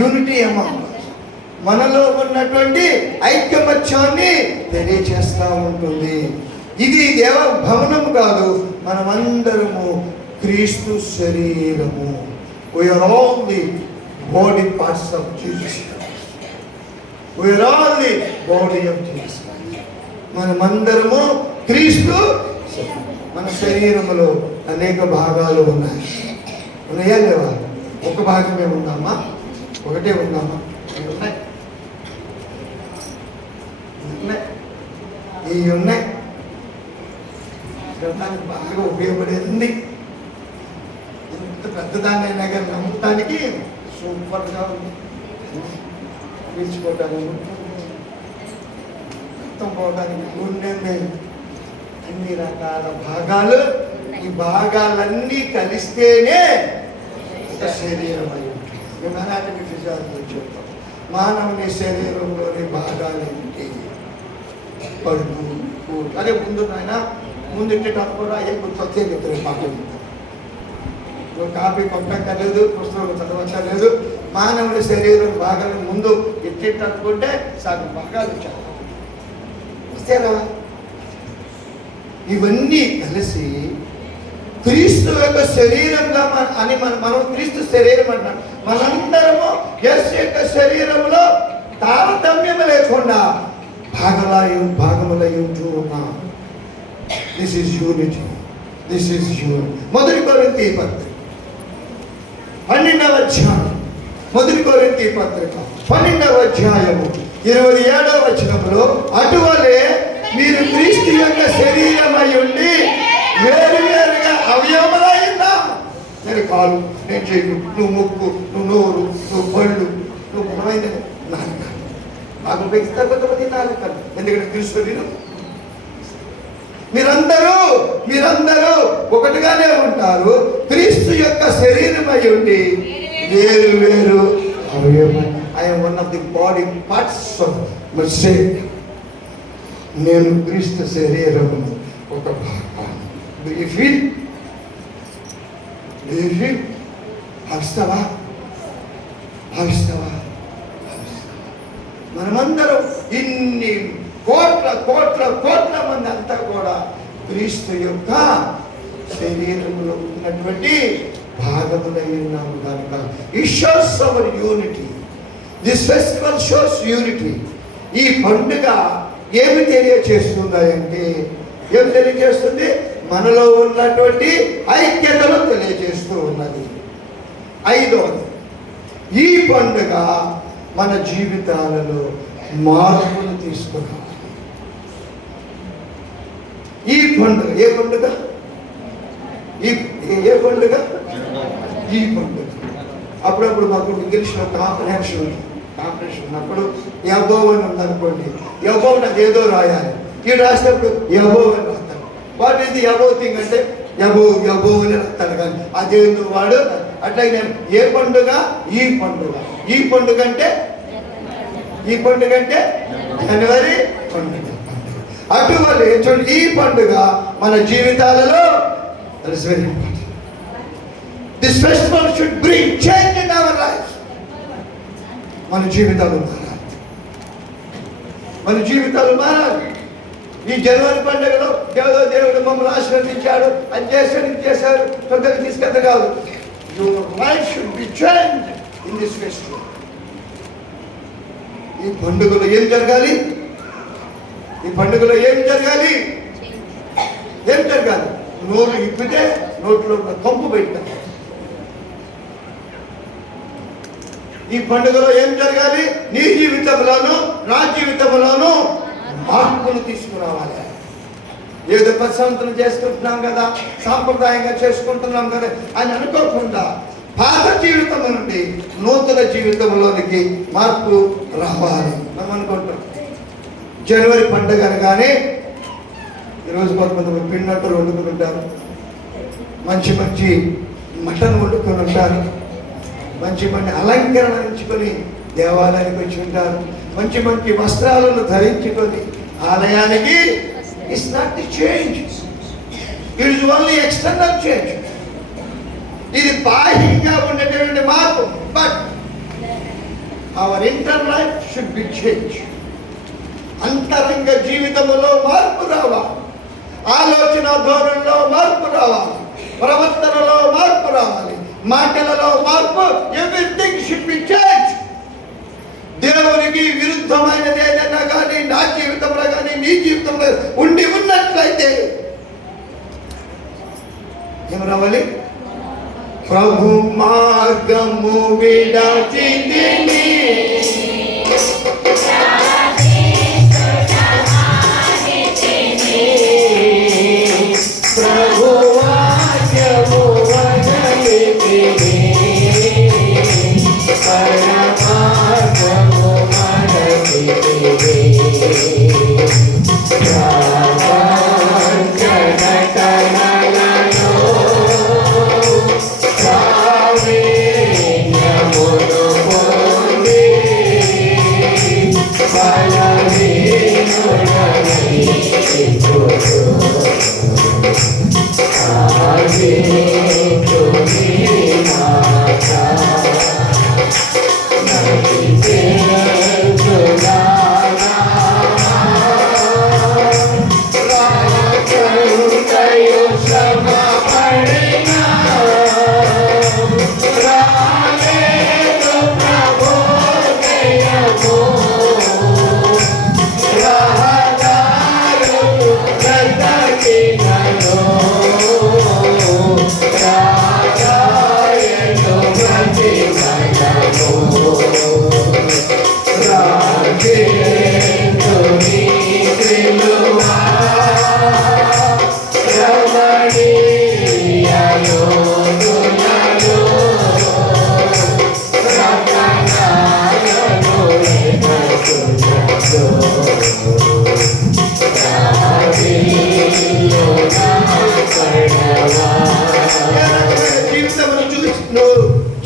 unity among us. మనలో ఉన్నటువంటి ఐక్యమత్యాన్ని తెలియజేస్తా ఉంటుంది. ఇది దేవ భవనము కాదు, మనమందరము క్రీస్తు శరీరము. We are all the body parts of Jesus Christ. We are all the body of Jesus Christ. మనమందరము క్రీస్తు. మన శరీరములో అనేక భాగాలు ఉన్నాయి. ఉన్నాయా లేవా? ఒక భాగమే ఉందామా? ఒకటే ఉందామా? ఉన్నాయి, ఇవి ఉన్నాయి. బాగా ఉపయోగపడేది ఉంది. పెద్దదాన్ని అయినా కానీ నమ్మటానికి సూపర్గా ఉంది. పీల్చుకోవటానికి, మొత్తం పోవడానికి గుండె, అన్ని రకాల భాగాలు. ఈ భాగాలన్నీ కలిస్తేనే ఒక శరీరం అయి ఉంటుంది. మేము అనాటమీ ఫిజియాలజీ చెప్తాం. మానవుని శరీరంలోని భాగాలు ఏంటి? పళ్ళు, అదే ముందు నాయన ముందు ఇట్టేటప్పుడు కూడా ఏం గుర్తొచ్చే చెప్తారు. పాటలు కాపీ కొట్టక్కర్లేదు, పుస్తకం చదవక్కర్లేదు. మానవుని శరీరం భాగాలు ముందు ఇట్ట ఎస్టేట్ అనుకుంటే సగం భాగాలు వచ్చారు. వస్తేరా ఇవన్నీ కలిసి క్రీస్తు యొక్క శరీరంగా మనం క్రీస్తు శరీరం అంటాం. మనందరము యేసు యొక్క శరీరంలో తారతమ్యం లేకుండా భాగములై ఉంటూ ఉన్నాం. This is unity. మొదటి కొరింథీ పత్రిక 12వ అధ్యాయం, మొదటి కొరింథీ పత్రిక 12వ అధ్యాయము 27వ వచనంలో, అటువలే మీరు క్రీస్తు యొక్క శరీరమై ఉండి వేరువేరుగా అవయవములైనా, నేను కాలు, నేను చెయ్యి, నువ్వు ముక్కు, నువ్వు నోరు, నువ్వు పళ్ళు, నువ్వు బలమైన నాలుక, నాకు ఉపయోగిస్తారు కొంతమంది నాలుక, ఎందుకంటే క్రీస్తు శరీరం. మీరందరూ ఒకటిగానే ఉంటారు. క్రీస్తు యొక్క శరీరమై ఉండి వేరు వేరు అవయవం. I'm one of the body parts of my saviour. నేను క్రీస్తు శరీరము ఒక భాగం. Do you feel? భావిస్తావా? మనమందరం ఇన్ని కోట్ల మంది అంతా కూడా క్రీస్తు యొక్క శరీరంలో ఉన్నటువంటి భాగములై ఉన్నాము కనుక it shows our unity. This festival shows unity. ఈ పండుగ ఏమి తెలియచేస్తుందంటే, ఏం తెలియజేస్తుంది? మనలో ఉన్నటువంటి ఐక్యతను తెలియజేస్తూ ఉన్నది. 5వది, ఈ పండుగ మన జీవితాలలో మార్పును తీసుకురావాలి. ఈ పండుగ ఏ పండుగ? ఈ పండుగ. అప్పుడప్పుడు మాకు ఇంగ్లీష్లో కాంప్రహెన్షన్ ఉన్నప్పుడు యబోవ్ అని ఉందనుకోండి, యబోవ్ నాకు ఏదో రాయాలి. ఈ రాసినప్పుడు యబోవ్ అని రాస్తాను. వాట్ ఈస్ ది యబోవ్ థింగ్ అంటే యబోవ్ అని రాస్తాను. కానీ అదేందు వాడు అట్లాగే నేను ఏ పండుగ? ఈ పండుగ అంటే జనవరి పండుగ. అటువలే చూడండి, ఈ పండుగ మన జీవితాలలో very important. This festival should bring change in our life. మన జీవితాలు మారాలి. ఈ జనవరి పండుగలో దేవుడు మమ్మల్ని ఆశీర్వదించాడు, అది చేశాడు, ఇది చేశాడు, తొందరగా తీసుకెళ్త కాదు. Your life should be change in this festival. ఈ పండుగలో ఏం జరగాలి? నోరు ఇప్పితే నోట్లో కంపు పెట్టాలి. ఈ పండుగలో ఏం జరగాలి? నీ జీవితంలోనూ నా జీవితంలోనూ మార్పులు తీసుకురావాలి. ఏదో ప్రశాంతం చేసుకుంటున్నాం కదా, సాంప్రదాయంగా చేసుకుంటున్నాం కదా అని అనుకోకుండా పాత జీవితం నుండి నూతన జీవితంలోనికి మార్పు రావాలి మనం అనుకుంటాం. జనవరి పండుగ అనగానే ఈరోజు కొంతమంది పిండి వండుకుని ఉంటారు, మంచి మటన్ వండుకొని ఉంటారు, మంచి అలంకరించుకొని దేవాలయానికి వచ్చి ఉంటారు, మంచి వస్త్రాలను ధరించుకొని ఆలయానికి. It's not the change, it is only external change. ఇది బాహ్యంగా ఉండేటువంటి మార్పు. But our inter life should be change. అంతరంగ జీవితంలో మార్పు రావాలి, ఆలోచన ధోరణిలో మార్పు రావాలి, ప్రవర్తనలో మార్పు రావాలి, మాటలలో మార్పు. Everything should be change. దేవునికి విరుద్ధమైనది ఏదైనా కానీ నా జీవితంలో కానీ నీ జీవితంలో ఉన్నట్లయితే ఏం రావాలి? ప్రభు మార్గము విడచితిని, ప్రభు వాక్యము వదలితిని, పరమార్గము మరచితిని, ప్రాణకణకలలో ప్రావీణ్యమును పొంది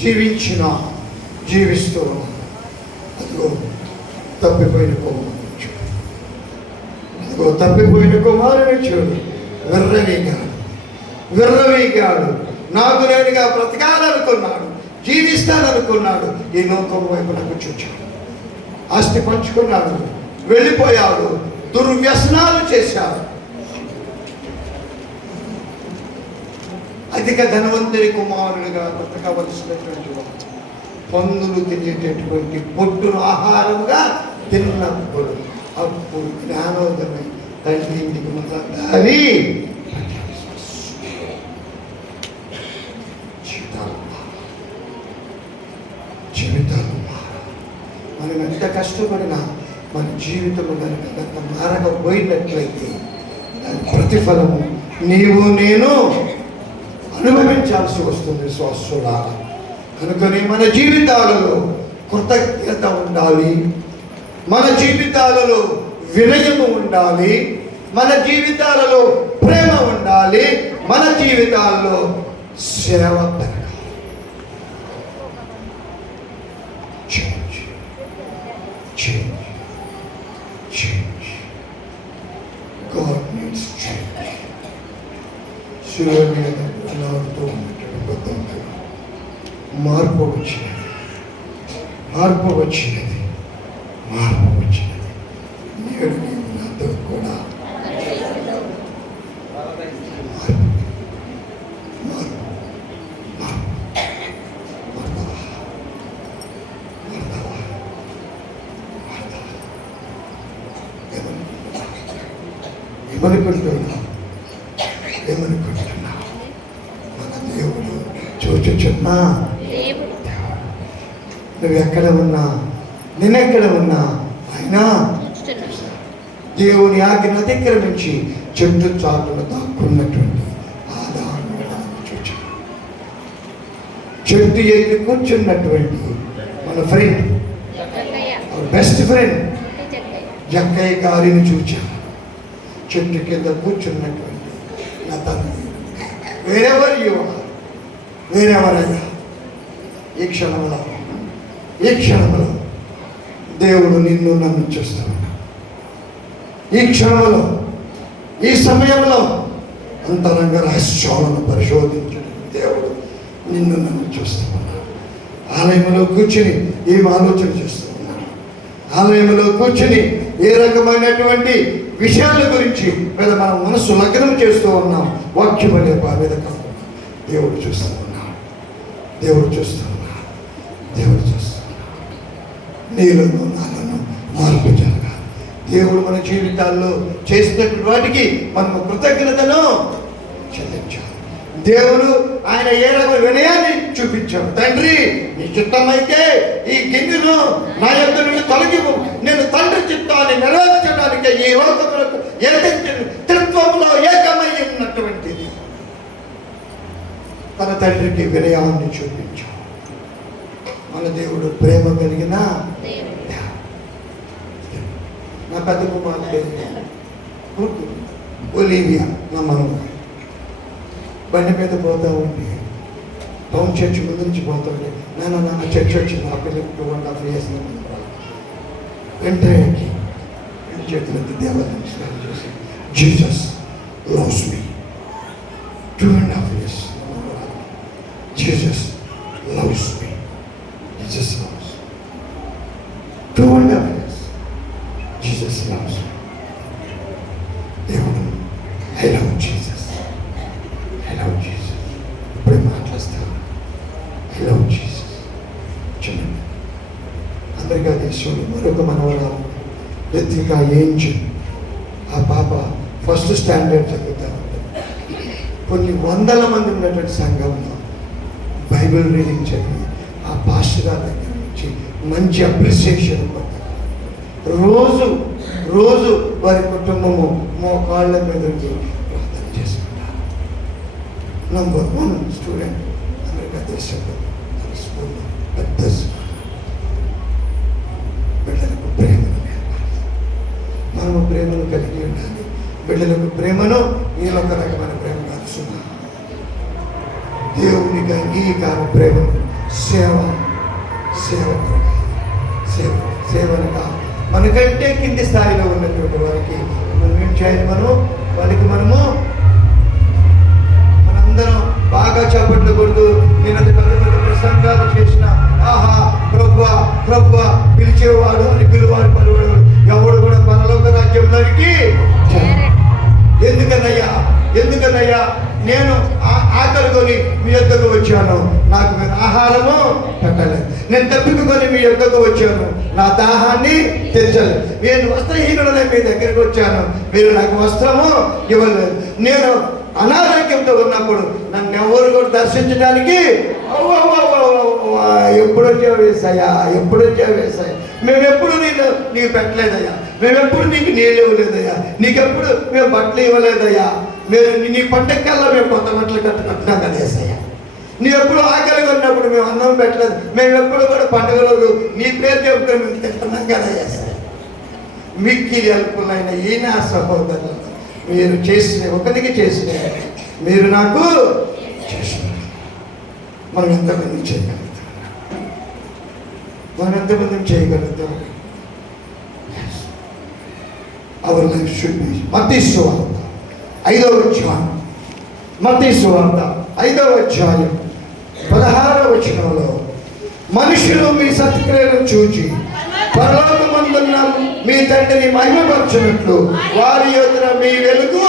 జీవించిన జీవిస్తూ అదిగో తప్పిపోయిన కుమారుని చూడు, అదిగో తప్పిపోయిన కుమారుని చూడు. విర్రవీగాడు. నాకు నేనుగా బ్రతకాలనుకున్నాడు, జీవిస్తాననుకున్నాడు. ఈ లోకం వైపు నాకు చూచాడు. ఆస్తి పంచుకున్నాడు, వెళ్ళిపోయాడు, దుర్వ్యసనాలు చేశాడు. అధిక ధనవంతుని కుమారుడిగా బ్రతకవలసినటువంటి వాడు పందులు తినేటటువంటి పొట్టును ఆహారంగా తిన్నప్పుడు అప్పుడు జ్ఞానోదయమై తండ్రి ఇంటికి దారి జీవితాలు మనం ఎంత కష్టపడినా మన జీవితంలో కనుక మారకపోయినట్లయితే దాని ప్రతిఫలము నీవు నేను అనుభవించాల్సి వస్తుంది విశ్వాసులా. కనుకని మన జీవితాలలో కృతజ్ఞత ఉండాలి, మన జీవితాలలో వినయము ఉండాలి, మన జీవితాలలో ప్రేమ ఉండాలి, మన జీవితాల్లో సేవ పెరగాలి. God needs change. శిలువ మీద వేలాడుతూ ఉన్నటువంటి బద్ధంగా మార్పు వచ్చినది. నేడు నీవు నాతో కూడా ఏమనుకుంటున్నా మన దేవుడు చూచుచున్నా. నువ్వెక్కడ ఉన్నా, నేనెక్కడ ఉన్నా అయినా దేవుని ఆజ్ఞను అతిక్రమించి చెట్టు చాటును దాక్కున్నటువంటి ఆదామును చూచాడు. చెట్టు ఎక్కి కూర్చున్నటువంటి మన ఫ్రెండ్, బెస్ట్ ఫ్రెండ్ జక్కయ్య గారిని చూచాను. చెట్టు కింద కూర్చున్నటువంటి నా తండ్రి వేరెవరయ్యా ఈ క్షణంలో దేవుడు నిన్ను నన్ను చూస్తున్నాడు. ఈ క్షణంలో, ఈ సమయంలో అంతరంగ రహస్యాలను పరిశోధించిన దేవుడు నిన్ను నన్ను చూస్తున్నాడు. ఆలయంలో కూర్చుని ఏం ఆలోచన చేస్తూ ఉన్నాడు, ఆలయంలో కూర్చుని ఏ రకమైనటువంటి విషయాల గురించి మీద మనం మనసు లగ్నం చేస్తూ ఉన్నాం. వాక్యం అనే మీద దేవుడు చూస్తూ ఉన్నాడు. నీలోనూ నాలోనూ మార్పు జరగాలి. దేవుడు మన జీవితాల్లో చేసినటువంటి వాటికి మనము కృతజ్ఞతను చెల్లించాలి. దేవుడు ఆయన ఏ రకమైన వినయాన్ని చూపించాడు. తండ్రి, నీ చిత్తమైతే ఈ గిన్నెను నా యొద్ద నుండి తొలగివు. నేను తండ్రి చిత్తాన్ని నెరవేర్చడానికి ఈ లోకములకు త్రిత్వంలో ఏకమై ఉన్నటువంటిది. తన తండ్రికి వినయాన్ని చూపించాడు. మన దేవుడు ప్రేమ కలిగిన నా పెద్ద కుమార్తె ఒలీవియా, నా మనము బండి మీద పోతా ఉంటే టౌన్ చర్చ్ ముందు నుంచి పోతా ఉంటే నాన్న చర్చ్ వచ్చింది. ఆ పిల్లకి 2.5 years వెంటనే చేతులకి దేవాలయం స్నానం చేసి Jesus loves me. 2.5 years Jesus loves me. Jesus loves. 2.5 years. Jesus loves me. దేవుడు I love Jesus. ఇప్పుడు మాట్లాడతాను. I love Jesus. చూడండి, అందరికీ దేశంలో మరొక మనవరాలు రితికా ఏంజిల్. ఆ పాప ఫస్ట్ స్టాండర్డ్ చదువుతా ఉంటుంది. కొన్ని వందల మంది ఉన్నటువంటి సంఘంలో బైబిల్ రీడింగ్ చదివి ఆ పాస్టర్ గారి దగ్గర నుంచి మంచి అప్రిసియేషన్ పొందారు. రోజు రోజు వారి కుటుంబము మోకాళ్ళ మీద ప్రార్థన చేసుకుంటారు. నంబర్ 1 స్టూడెంట్ అమెరికా దేశంలో స్కూల్లో పెద్ద బిడ్డలకు ప్రేమను మనము ప్రేమను కలిగి ఉండాలి. బిడ్డలకు ప్రేమను ఈ ఒక రకమైన ప్రేమ కాల్చున్నాం. దేవునికి అంగీకార ప్రేమ సేవ సేవనగా మనకంటే కింది స్థాయిలో ఉన్నటువంటి వారికి మనం ఏం చేయాలి? మనము మనందరం బాగా చేపట్లు కొడుతూ నేను పెద్ద పెద్ద ప్రసంగాలు చేసిన ఆహా ప్రభువా పిలిచేవాడు అని పిలువాడు పలువాడు ఎవడు కూడా పరలోక రాజ్యంలోనికి. ఎందుకనయ్యా నేను ఆకలి కొని మీ యొద్దకు వచ్చాను, నాకు మీరు ఆహారము పెట్టలేదు. నేను తప్పికొని మీ యొద్దకు వచ్చాను, నా దాహాన్ని తెచ్చలేదు. నేను వస్త్రహీనుడనే మీ దగ్గరికి వచ్చాను, మీరు నాకు వస్త్రము ఇవ్వలేదు. నేను అనారోగ్యంతో ఉన్నప్పుడు నన్ను ఎవరు కూడా దర్శించడానికి ఎప్పుడు వచ్చావు వేసాయా, మేమెప్పుడు నీకు పెట్టలేదయ్యా, మేమెప్పుడు నీకు నీళ్ళు ఇవ్వలేదయ్యా, నీకెప్పుడు మేము బట్టలు ఇవ్వలేదయ్యా, నీ పండగకల్లా మేము కొత్త బట్టలు కట్టుకుంటున్నాం కదా వేసాయా, నీ ఎప్పుడు ఆకలిగా ఉన్నప్పుడు మేము అన్నం పెట్టలేదు, మేము ఎప్పుడు కూడా పండుగ రోజు నీ పేరు చెప్పుకొని మేము తింటున్నాం కదా వేసాయా. మిక్కిలి అల్పులైన ఈ నా సహోదరులు మీరు చేసిన ఒకరికి చేసిన మీరు నాకు చేసిన. మనం ఎంతమంది చేయగలుగుతాం? Our life should be. మత్తయి సువార్త 5వ అధ్యాయం, మత్తయి సువార్త 5వ అధ్యాయం 16వ వచనంలో మనుషులు మీ సత్క్రియలను చూచి పరలోకమందున్న మీ తండ్రిని మహిమపరచునట్లు వారి ఎదుట మీ వెలుగు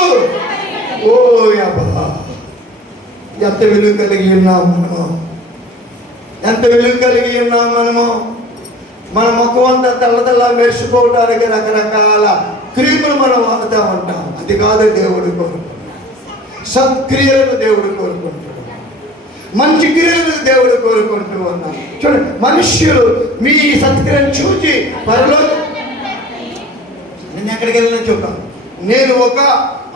ఎంత వెలుగు కలిగి ఉన్నాం మనము. మన ముఖం అంతా తెల్ల మెరిసిపోవడానికి రకరకాల క్రియలు మనం వాడుతూ ఉంటాం. అది కాదు దేవుడు కోరుకుంటాడు. సత్క్రియలను దేవుడు కోరుకుంటాడు, మంచి క్రియలను దేవుడు కోరుకుంటూ ఉన్నాడు. చూడండి, మనుష్యులు మీ సత్క్రియను చూచి నేను ఎక్కడికి వెళ్ళినా చూద్దాం. నేను ఒక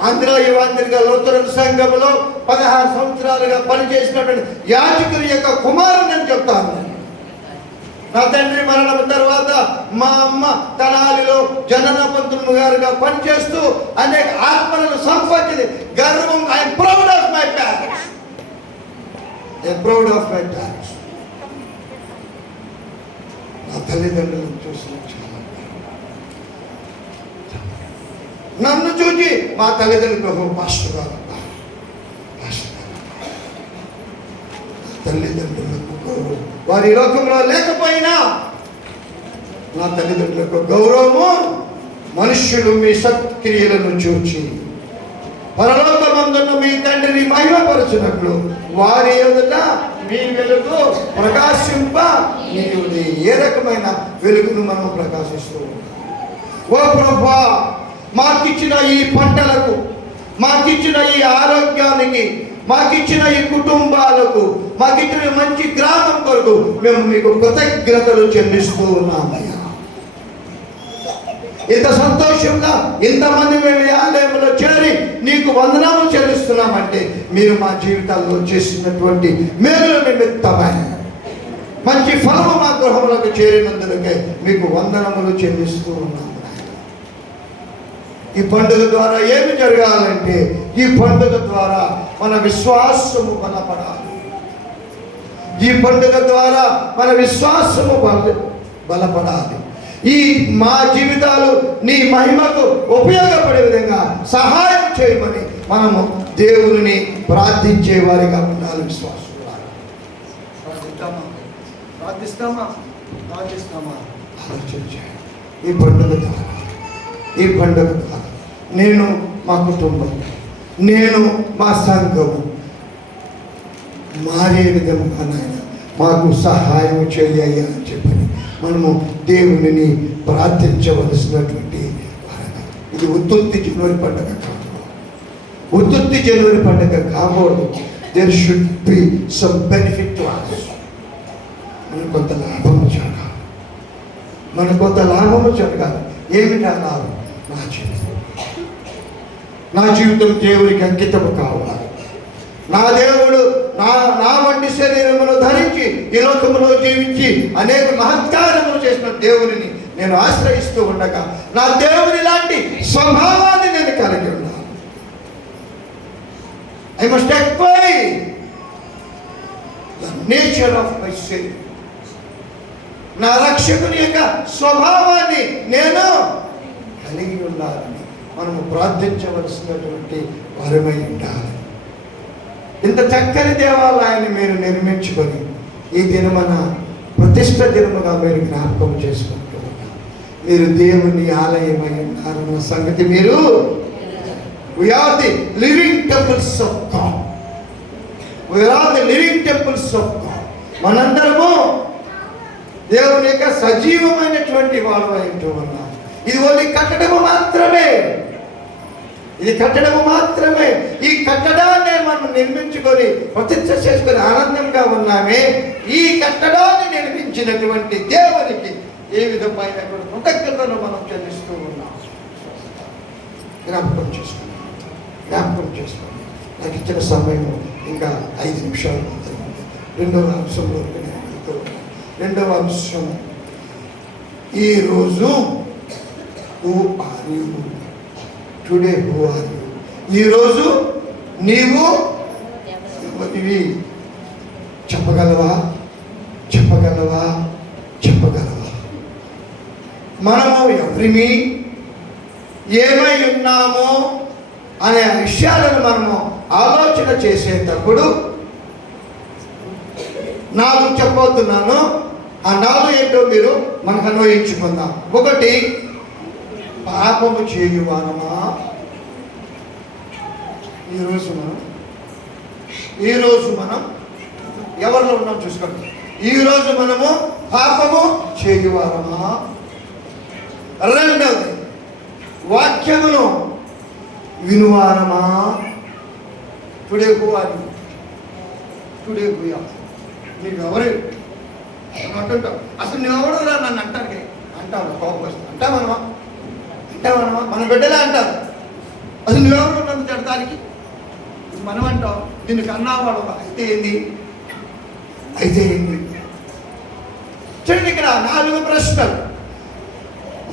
ఆంధ్ర యువాంధ్రిగా లోతరణ సంఘంలో 16 సంవత్సరాలుగా పనిచేసినటువంటి యాజకుని యొక్క కుమారుని అని చెప్తాను. నా తండ్రి మరణం తర్వాత మా అమ్మ తనాలిలో జనన పంతులు గారుగా పనిచేస్తూ అనేక ఆత్మలను సంపాదించింది. గర్వం. I'm proud of my parents. నా తల్లిదండ్రులను చూసిన నన్ను చూచి మా తల్లిదండ్రులు పాస్టర్ గారు తల్లిదండ్రులకు గౌరవం. వారి లోకంలో లేకపోయినా నా తల్లిదండ్రులకు గౌరవము. మనుష్యులు మీ సత్క్రియలను చూచి పరలోకమందున్న మీ తండ్రిని మహిమపరచునట్లు వారి ఎదుట మీ వెలుగు ప్రకాశింప నీవుది. ఏ రకమైన వెలుగును మనం ప్రకాశిస్తూ ఉంటాం. ఓ ప్రభువా, మాకిచ్చిన ఈ పంటలకు, మాకిచ్చిన ఈ ఆరోగ్యానికి, మాకిచ్చిన ఈ కుటుంబాలకు, మాకిచ్చిన మంచి గ్రామం కొరకు మేము మీకు కృతజ్ఞతలు చెల్లిస్తూ ఉన్నామయ్యా. ఇంత సంతోషంగా ఇంతమంది మేము ఆలయంలో చేరి నీకు వందనాలు చెల్లిస్తున్నామంటే మీరు మా జీవితాల్లో చేసినటువంటి మేలుల నిమిత్తమై మంచి ఫలము మా గృహంలోకి చేరినందుకే మీకు వందనములు చెల్లిస్తూ ఉన్నాము. ఈ పండుగ ద్వారా ఏమి జరగాలంటే, ఈ పండుగ ద్వారా మన విశ్వాసము బలపడాలి. ఈ పండుగ ద్వారా మన విశ్వాసము బలపడాలి. ఈ మా జీవితాలు నీ మహిమకు ఉపయోగపడే విధంగా సహాయం చేయమని మనము దేవుని ప్రార్థించే వారిగా ఉండాలి. విశ్వాసం ప్రార్థిస్తామా ఆలోచన చేయాలి. ఈ పండుగ ద్వారా నేను, మా కుటుంబం, నేను, మా సంఘము మారే విధంగా నాయన మాకు సహాయం చేయ్యా అని చెప్పని మనము దేవునిని ప్రార్థించవలసినటువంటి ఇది ఉత్తుత్తి జనవరి పండుగ కాదు. ఉత్తుత్తి జనవరి పండుగ కాకూడదు. There should be some benefit to us. మనం కొంత లాభం జరగాలి. మనకు కొంత లాభము జరగాలి. ఏమిటా లాభం? నా జీవితం దేవునికి అంకితము కావాలి. నా దేవుడు నా వంటి శరీరమును ధరించి ఈ లోకములో జీవించి అనేక మహత్కారములు చేసిన దేవుడిని నేను ఆశ్రయిస్తూ ఉండగా నా దేవుని లాంటి స్వభావాన్ని నేను కలిగి ఉన్నాను. I must acquire the nature of my Savior. నా రక్షకుని యొక్క స్వభావాన్ని నేను కలిగి ఉండాలని మనము ప్రార్థించవలసినటువంటి వారమై ఉండాలి. ఇంత చక్కని దేవాలయాన్ని మీరు నిర్మించుకొని ఈ దినమున ప్రతిష్ట దినముగా మీరు జ్ఞాపకం చేసుకుంటూ ఉన్నారు. మీరు దేవుని ఆలయమై ఉన్నారన్న సంగతి మీరు We are the living temples of God. We are the living temples of God. మనందరము దేవుని యొక్క సజీవమైనటువంటి వారు అంటూ ఉన్నాం. ఇది ఓన్లీ కట్టడము మాత్రమే. ఇది కట్టడము మాత్రమే. ఈ కట్టడాన్ని మనం నిర్మించుకొని ప్రతిష్ఠ చేసుకొని ఆనందంగా ఉన్నామే. ఈ కట్టడాన్ని నిర్మించినటువంటి దేవునికి ఏ విధమైన కృతజ్ఞతను మనం చెల్లిస్తూ ఉన్నాం. జ్ఞాపకం చేసుకోండి. నాకు ఇచ్చిన సమయం ఇంకా 5 నిమిషాలు మాత్రమే. రెండవ అంశం ఈరోజు who are you today? Who are you? ఈరోజు నీవు ఇవి చెప్పగలవా? మనము ఎవరిని, ఏమై ఉన్నామో అనే విషయాలను మనము ఆలోచన చేసేటప్పుడు 4 చెప్పబోతున్నాను. ఆ 4 ఏంటో మీరు మనకు అన్వయించుకుందాం. 1, పాపము చేయువానమా. ఈరోజు మనం ఎవరిలో ఉన్నాం చూసుకోండి. ఈరోజు మనము పాపము చేయువానమా. 2, వాక్యమును వినువారమా. Today who are you? నీవెవరు అంటుంటావు. అసలు నువ్వెవడు రా నన్ను అంటారు. కోపం వస్తుంది. అంటావనమా? మన బిడ్డలే అంటారు. అసలు నువ్వెవరు నన్ను తిడతానికి? మనం అంటాం దీనికి అన్నావాడు. అయితే ఏంది? చూడండి, ఇక్కడ 4 ప్రశ్నలు.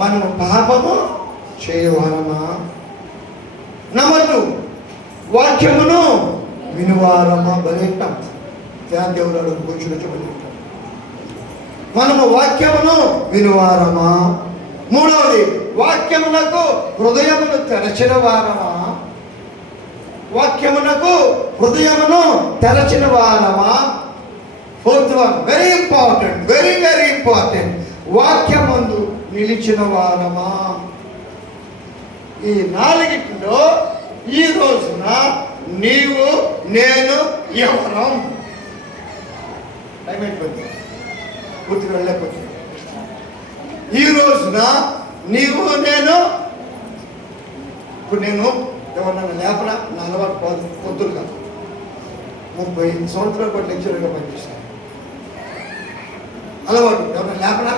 మనము పాపము చేయవారమా. నంబర్ 2, వాక్యమును వినువారమా. బలేంటాం దేవుడు కూర్చుని మనము వాక్యమును వినువారమా. 3, వాక్యమునకు హృదయమును తెరచిన వారమా. వాక్యమునకు హృదయమును తెరచిన వారమా. 4th one, very important, very important, వాక్యమందు నిలిచిన వారమా. ఈ 4 ఈ రోజున నీవు నేను ఎవరం? టైం అయిపోయింది, పూర్తిగా వెళ్ళకపోతే. ఈ రోజున నీవు నేను, ఇప్పుడు నేను ఎవరన్నా లేపనా, నా అలవాటు పొద్దులు కాదు. 30 సంవత్సరాల పాటు లెక్చరర్గా పనిచేశాను. అలవాటు ఎవరన్నా లేపనా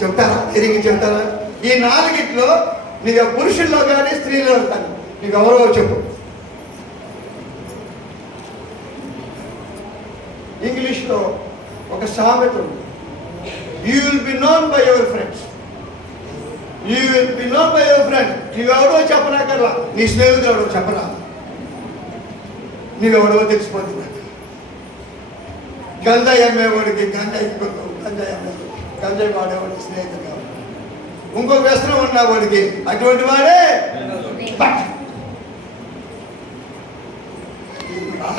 చెప్తారా? తిరిగి చెప్తారా? ఈ 4 నీకు పురుషుల్లో కానీ స్త్రీలో కానీ నీకు ఎవరో చెప్పు. ఇంగ్లీష్లో ఒక సామెత ఉంది. You will be known by your friends. నీవెవడో చెప్పనాకర్లా, నీ స్నేహితుడు ఎవడో చెప్పరా, నీవెవడో తెలిసిపోతున్నా. గంజాయి అమ్మేవాడికి గంజాయి వాడేవాడికి స్నేహితుడు కావాలి. ఇంకొక వ్యసనం ఉన్నవాడికి అటువంటి వాడే.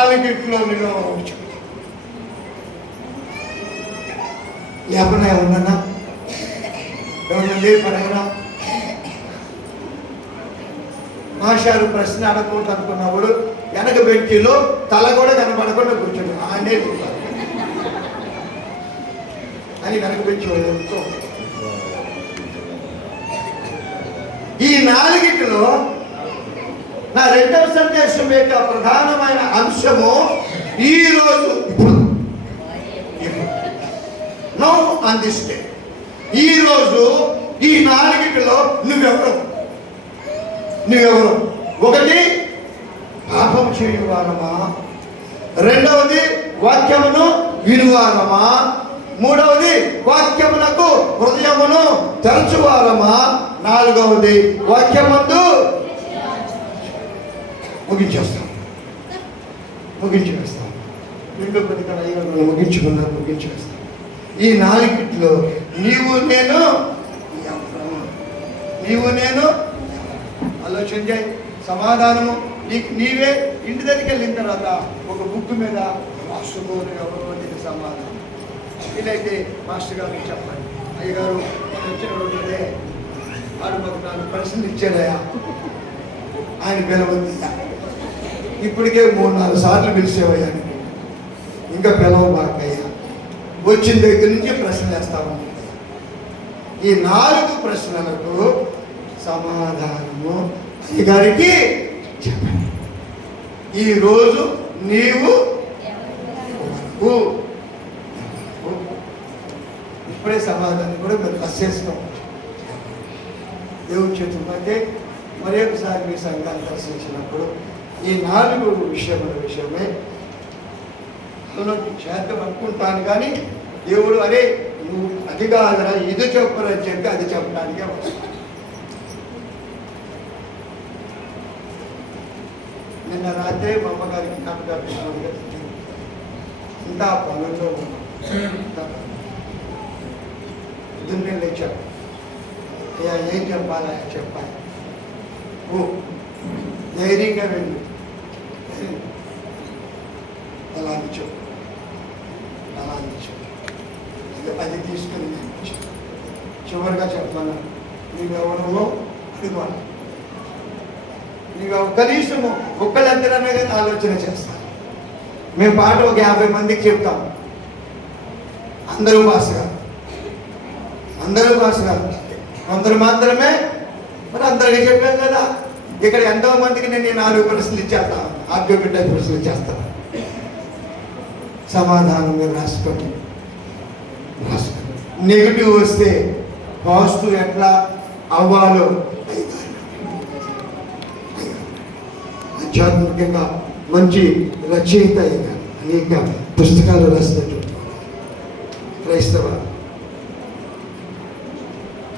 ఆలకిట్లో నేను లేపనా ఏమన్నా లేపనైనా మాస్టారు ప్రశ్న అడగకూడదు అనుకున్నప్పుడు వెనక బెంచీలో తల కూడా కనపడకుండా కూర్చోండి ఆడే అని వెనక బెంచి వెళ్తూ. ఈ 4 నా 2వ సందేశం యొక్క ప్రధానమైన అంశము ఈరోజు, నౌ ఆన్ దిస్ డే. ఈరోజు ఈ నాలుగిటిలో నువ్వెవరు? ఒకటి, పాపం చేయువారమా. రెండవది, వాక్యమును వినువారమా. మూడవది, వాక్యమునకు హృదయమును తెరచువారమా. నాలుగవది, వాక్యమందు ముగించేస్తాం. రెండో పదికల ముగించేస్తాం. ఈ నాలుగిట్లో నీవు నేను ఆలోచన చేయి. సమాధానము నీకు నీవే. ఇంటి దగ్గరికి వెళ్ళిన తర్వాత ఒక బుక్ మీద రాసుకోని ఎవరో నీకు సమాధానం. వీలైతే మాస్టర్ గారికి చెప్పండి, అయ్యగారు వచ్చిన రోజులే ఆడు మాకు 4 ప్రశ్నలు ఇచ్చాడయా, ఆయన పిలవద్దయ్యా. ఇప్పటికే 3-4 సార్లు పిలిచేవయ్యా, ఇంకా పిలవబాకయ్యా. వచ్చిన దగ్గర నుంచి ప్రశ్నలు వేస్తాము. ఈ 4 ప్రశ్నలకు సమాధానము అయ్యగారికి చెప్పండి. ఈరోజు నీవు ఇప్పుడే సమాధానం కూడా మీరు రాసేసుకోవచ్చు. దేవుని చేతులు అయితే మరొకసారి మీ సంఘాన్ని దర్శించినప్పుడు ఈ 4 విషయమే చేద్దాం అనుకుంటాను. కానీ దేవుడు అరే నువ్వు అది కాదురా ఇది చెప్పరని చెప్పి అది చెప్పడానికే వస్తాను. నిన్న రాత్రి మా అమ్మగారికి జ్ఞాపకాలు ఇంకా పనుల్లో పొద్దున్నే లేచాడు. అయ్యా ఏం చెప్పాలా చెప్పాలి. ధైర్యంగా వెళ్ళి అలా నిచ్చు అది తీసుకుని చివరిగా చెప్పాను, నీవెవరో అడుగువాలి. నీవు కనీసము ఒక్కళ్ళందరనే కానీ ఆలోచన చేస్తాను. మేము పాట ఒక 50 మందికి చెప్తాం. అందరూ పాస్గా కొందరు మాత్రమే. మరి అందరికీ చెప్పాను కదా. ఇక్కడ ఎంతో మందికి నేను 4 ప్రశ్నలు ఇచ్చేస్తాను. ఆర్గ్యుమెంట్ ప్రశ్నలు ఇచ్చేస్తాను. సమాధానం మీరు రాసుకోండి. నెగిటివ్ వస్తే పాజిటివ్ ఎట్లా అవ్వాలో ఆధ్యాత్మికంగా మంచి రచయిత అనేక పుస్తకాలు రాసినటువంటి క్రైస్తవ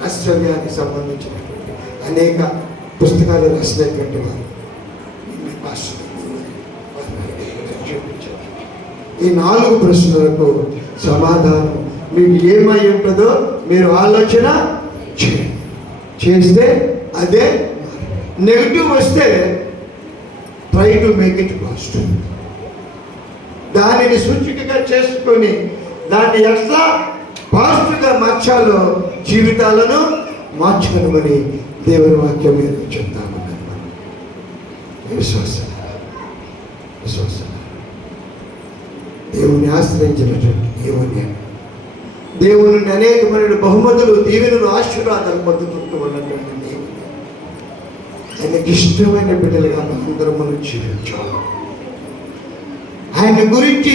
ఆశ్చర్యానికి సంబంధించినటువంటి అనేక పుస్తకాలు రాసినటువంటి వారు ఈ 4 ప్రశ్నలకు సమాధానం మీకు ఏమై ఉంటుందో మీరు ఆలోచన చేస్తే అదే. నెగిటివ్ వస్తే try to make it positive. దానిని సూచికగా చేసుకొని దాన్ని ఎట్లా పాజిటివ్గా మార్చాలో జీవితాలను మార్చుకునమని దేవుని వాక్యం మీద చెప్తాము. విశ్వాసం దేవుని ఆశ్రయించినటువంటి దేవుని అనేకమైన బహుమతులు దీవెనలు ఆశీర్వాదాలు పొందుతుంటూ ఉన్నటువంటి దేవుని ఆయనకి ఇష్టమైన బిడ్డలుగా అందరం మనం జీవించాలి. ఆయన గురించి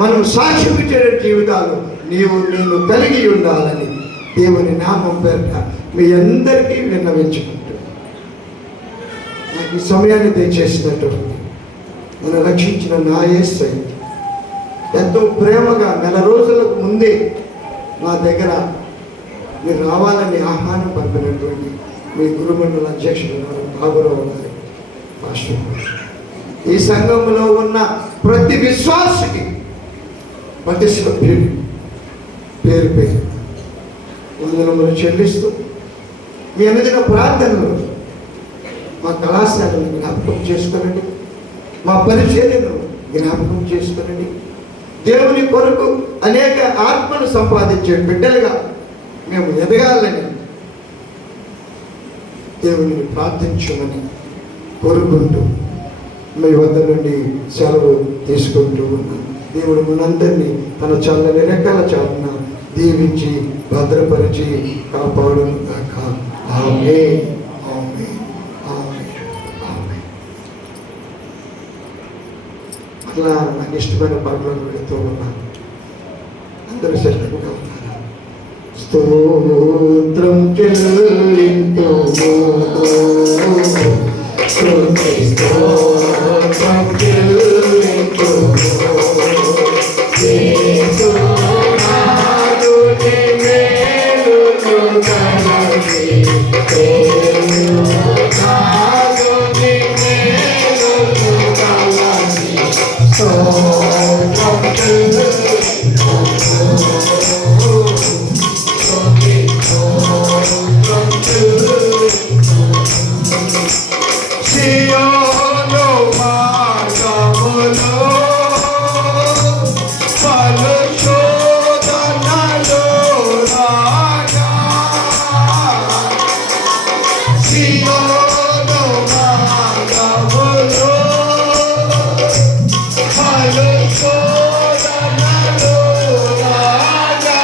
మనం సాక్ష్యం ఇచ్చే జీవితాలు నేను కలిగి ఉండాలని దేవుని నామం పేరిట మీ అందరికీ విన్నవించుకుంటూ నాకు ఈ సమయాన్ని దయచేసినటువంటి నన్ను రక్షించిన నా యేసయ్య ఎంతో ప్రేమగా 4 రోజులకు ముందే మా దగ్గర మీరు రావాలని ఆహ్వానం పంపినటువంటి మీ గురుమండల అధ్యక్షుడు బాబురావు గారి మాస్టర్, ఈ సంఘంలో ఉన్న ప్రతి విశ్వాసికి ప్రతి సభ్యుడి పేరు వందనములు చెల్లిస్తూ మీ అనుదిన ప్రార్థనలు మా కళాశాలను జ్ఞాపకం చేసుకోనండి, మా పరిచర్యను జ్ఞాపకం చేసుకోనండి. దేవుని కొరకు అనేక ఆత్మను సంపాదించే బిడ్డలుగా మేము ఎదగాలని దేవుని ప్రార్థించమని కోరుకుంటూ మీ వద్ద నుండి సెలవు తీసుకుంటూ ఉన్నాను. దేవుడు మనందరినీ తన చల్లని రెక్కల చాటున దీవించి భద్రపరిచి కాపాడును గాక. ఆమేన్. ఆమేన్. ఆమేన్. ఆమేన్. అట్లా నాకు ఇష్టమైన పనులను వెళుతూ ఉన్నాను. అందరూ సిద్ధంగా ఉన్నారు. స్తోత్రం చెల్లింతుము స్తుతి స్తోత్రం చెల్లింతుము యేసు నాదుని మేలును కనసి యేసు నాదుని మేలును కనసి స్తోత్రం చెల్లింతుము సియోను మార్గములో పలు శోధనలు రాగా సియోను మార్గములో పలు శోధనలు రాగా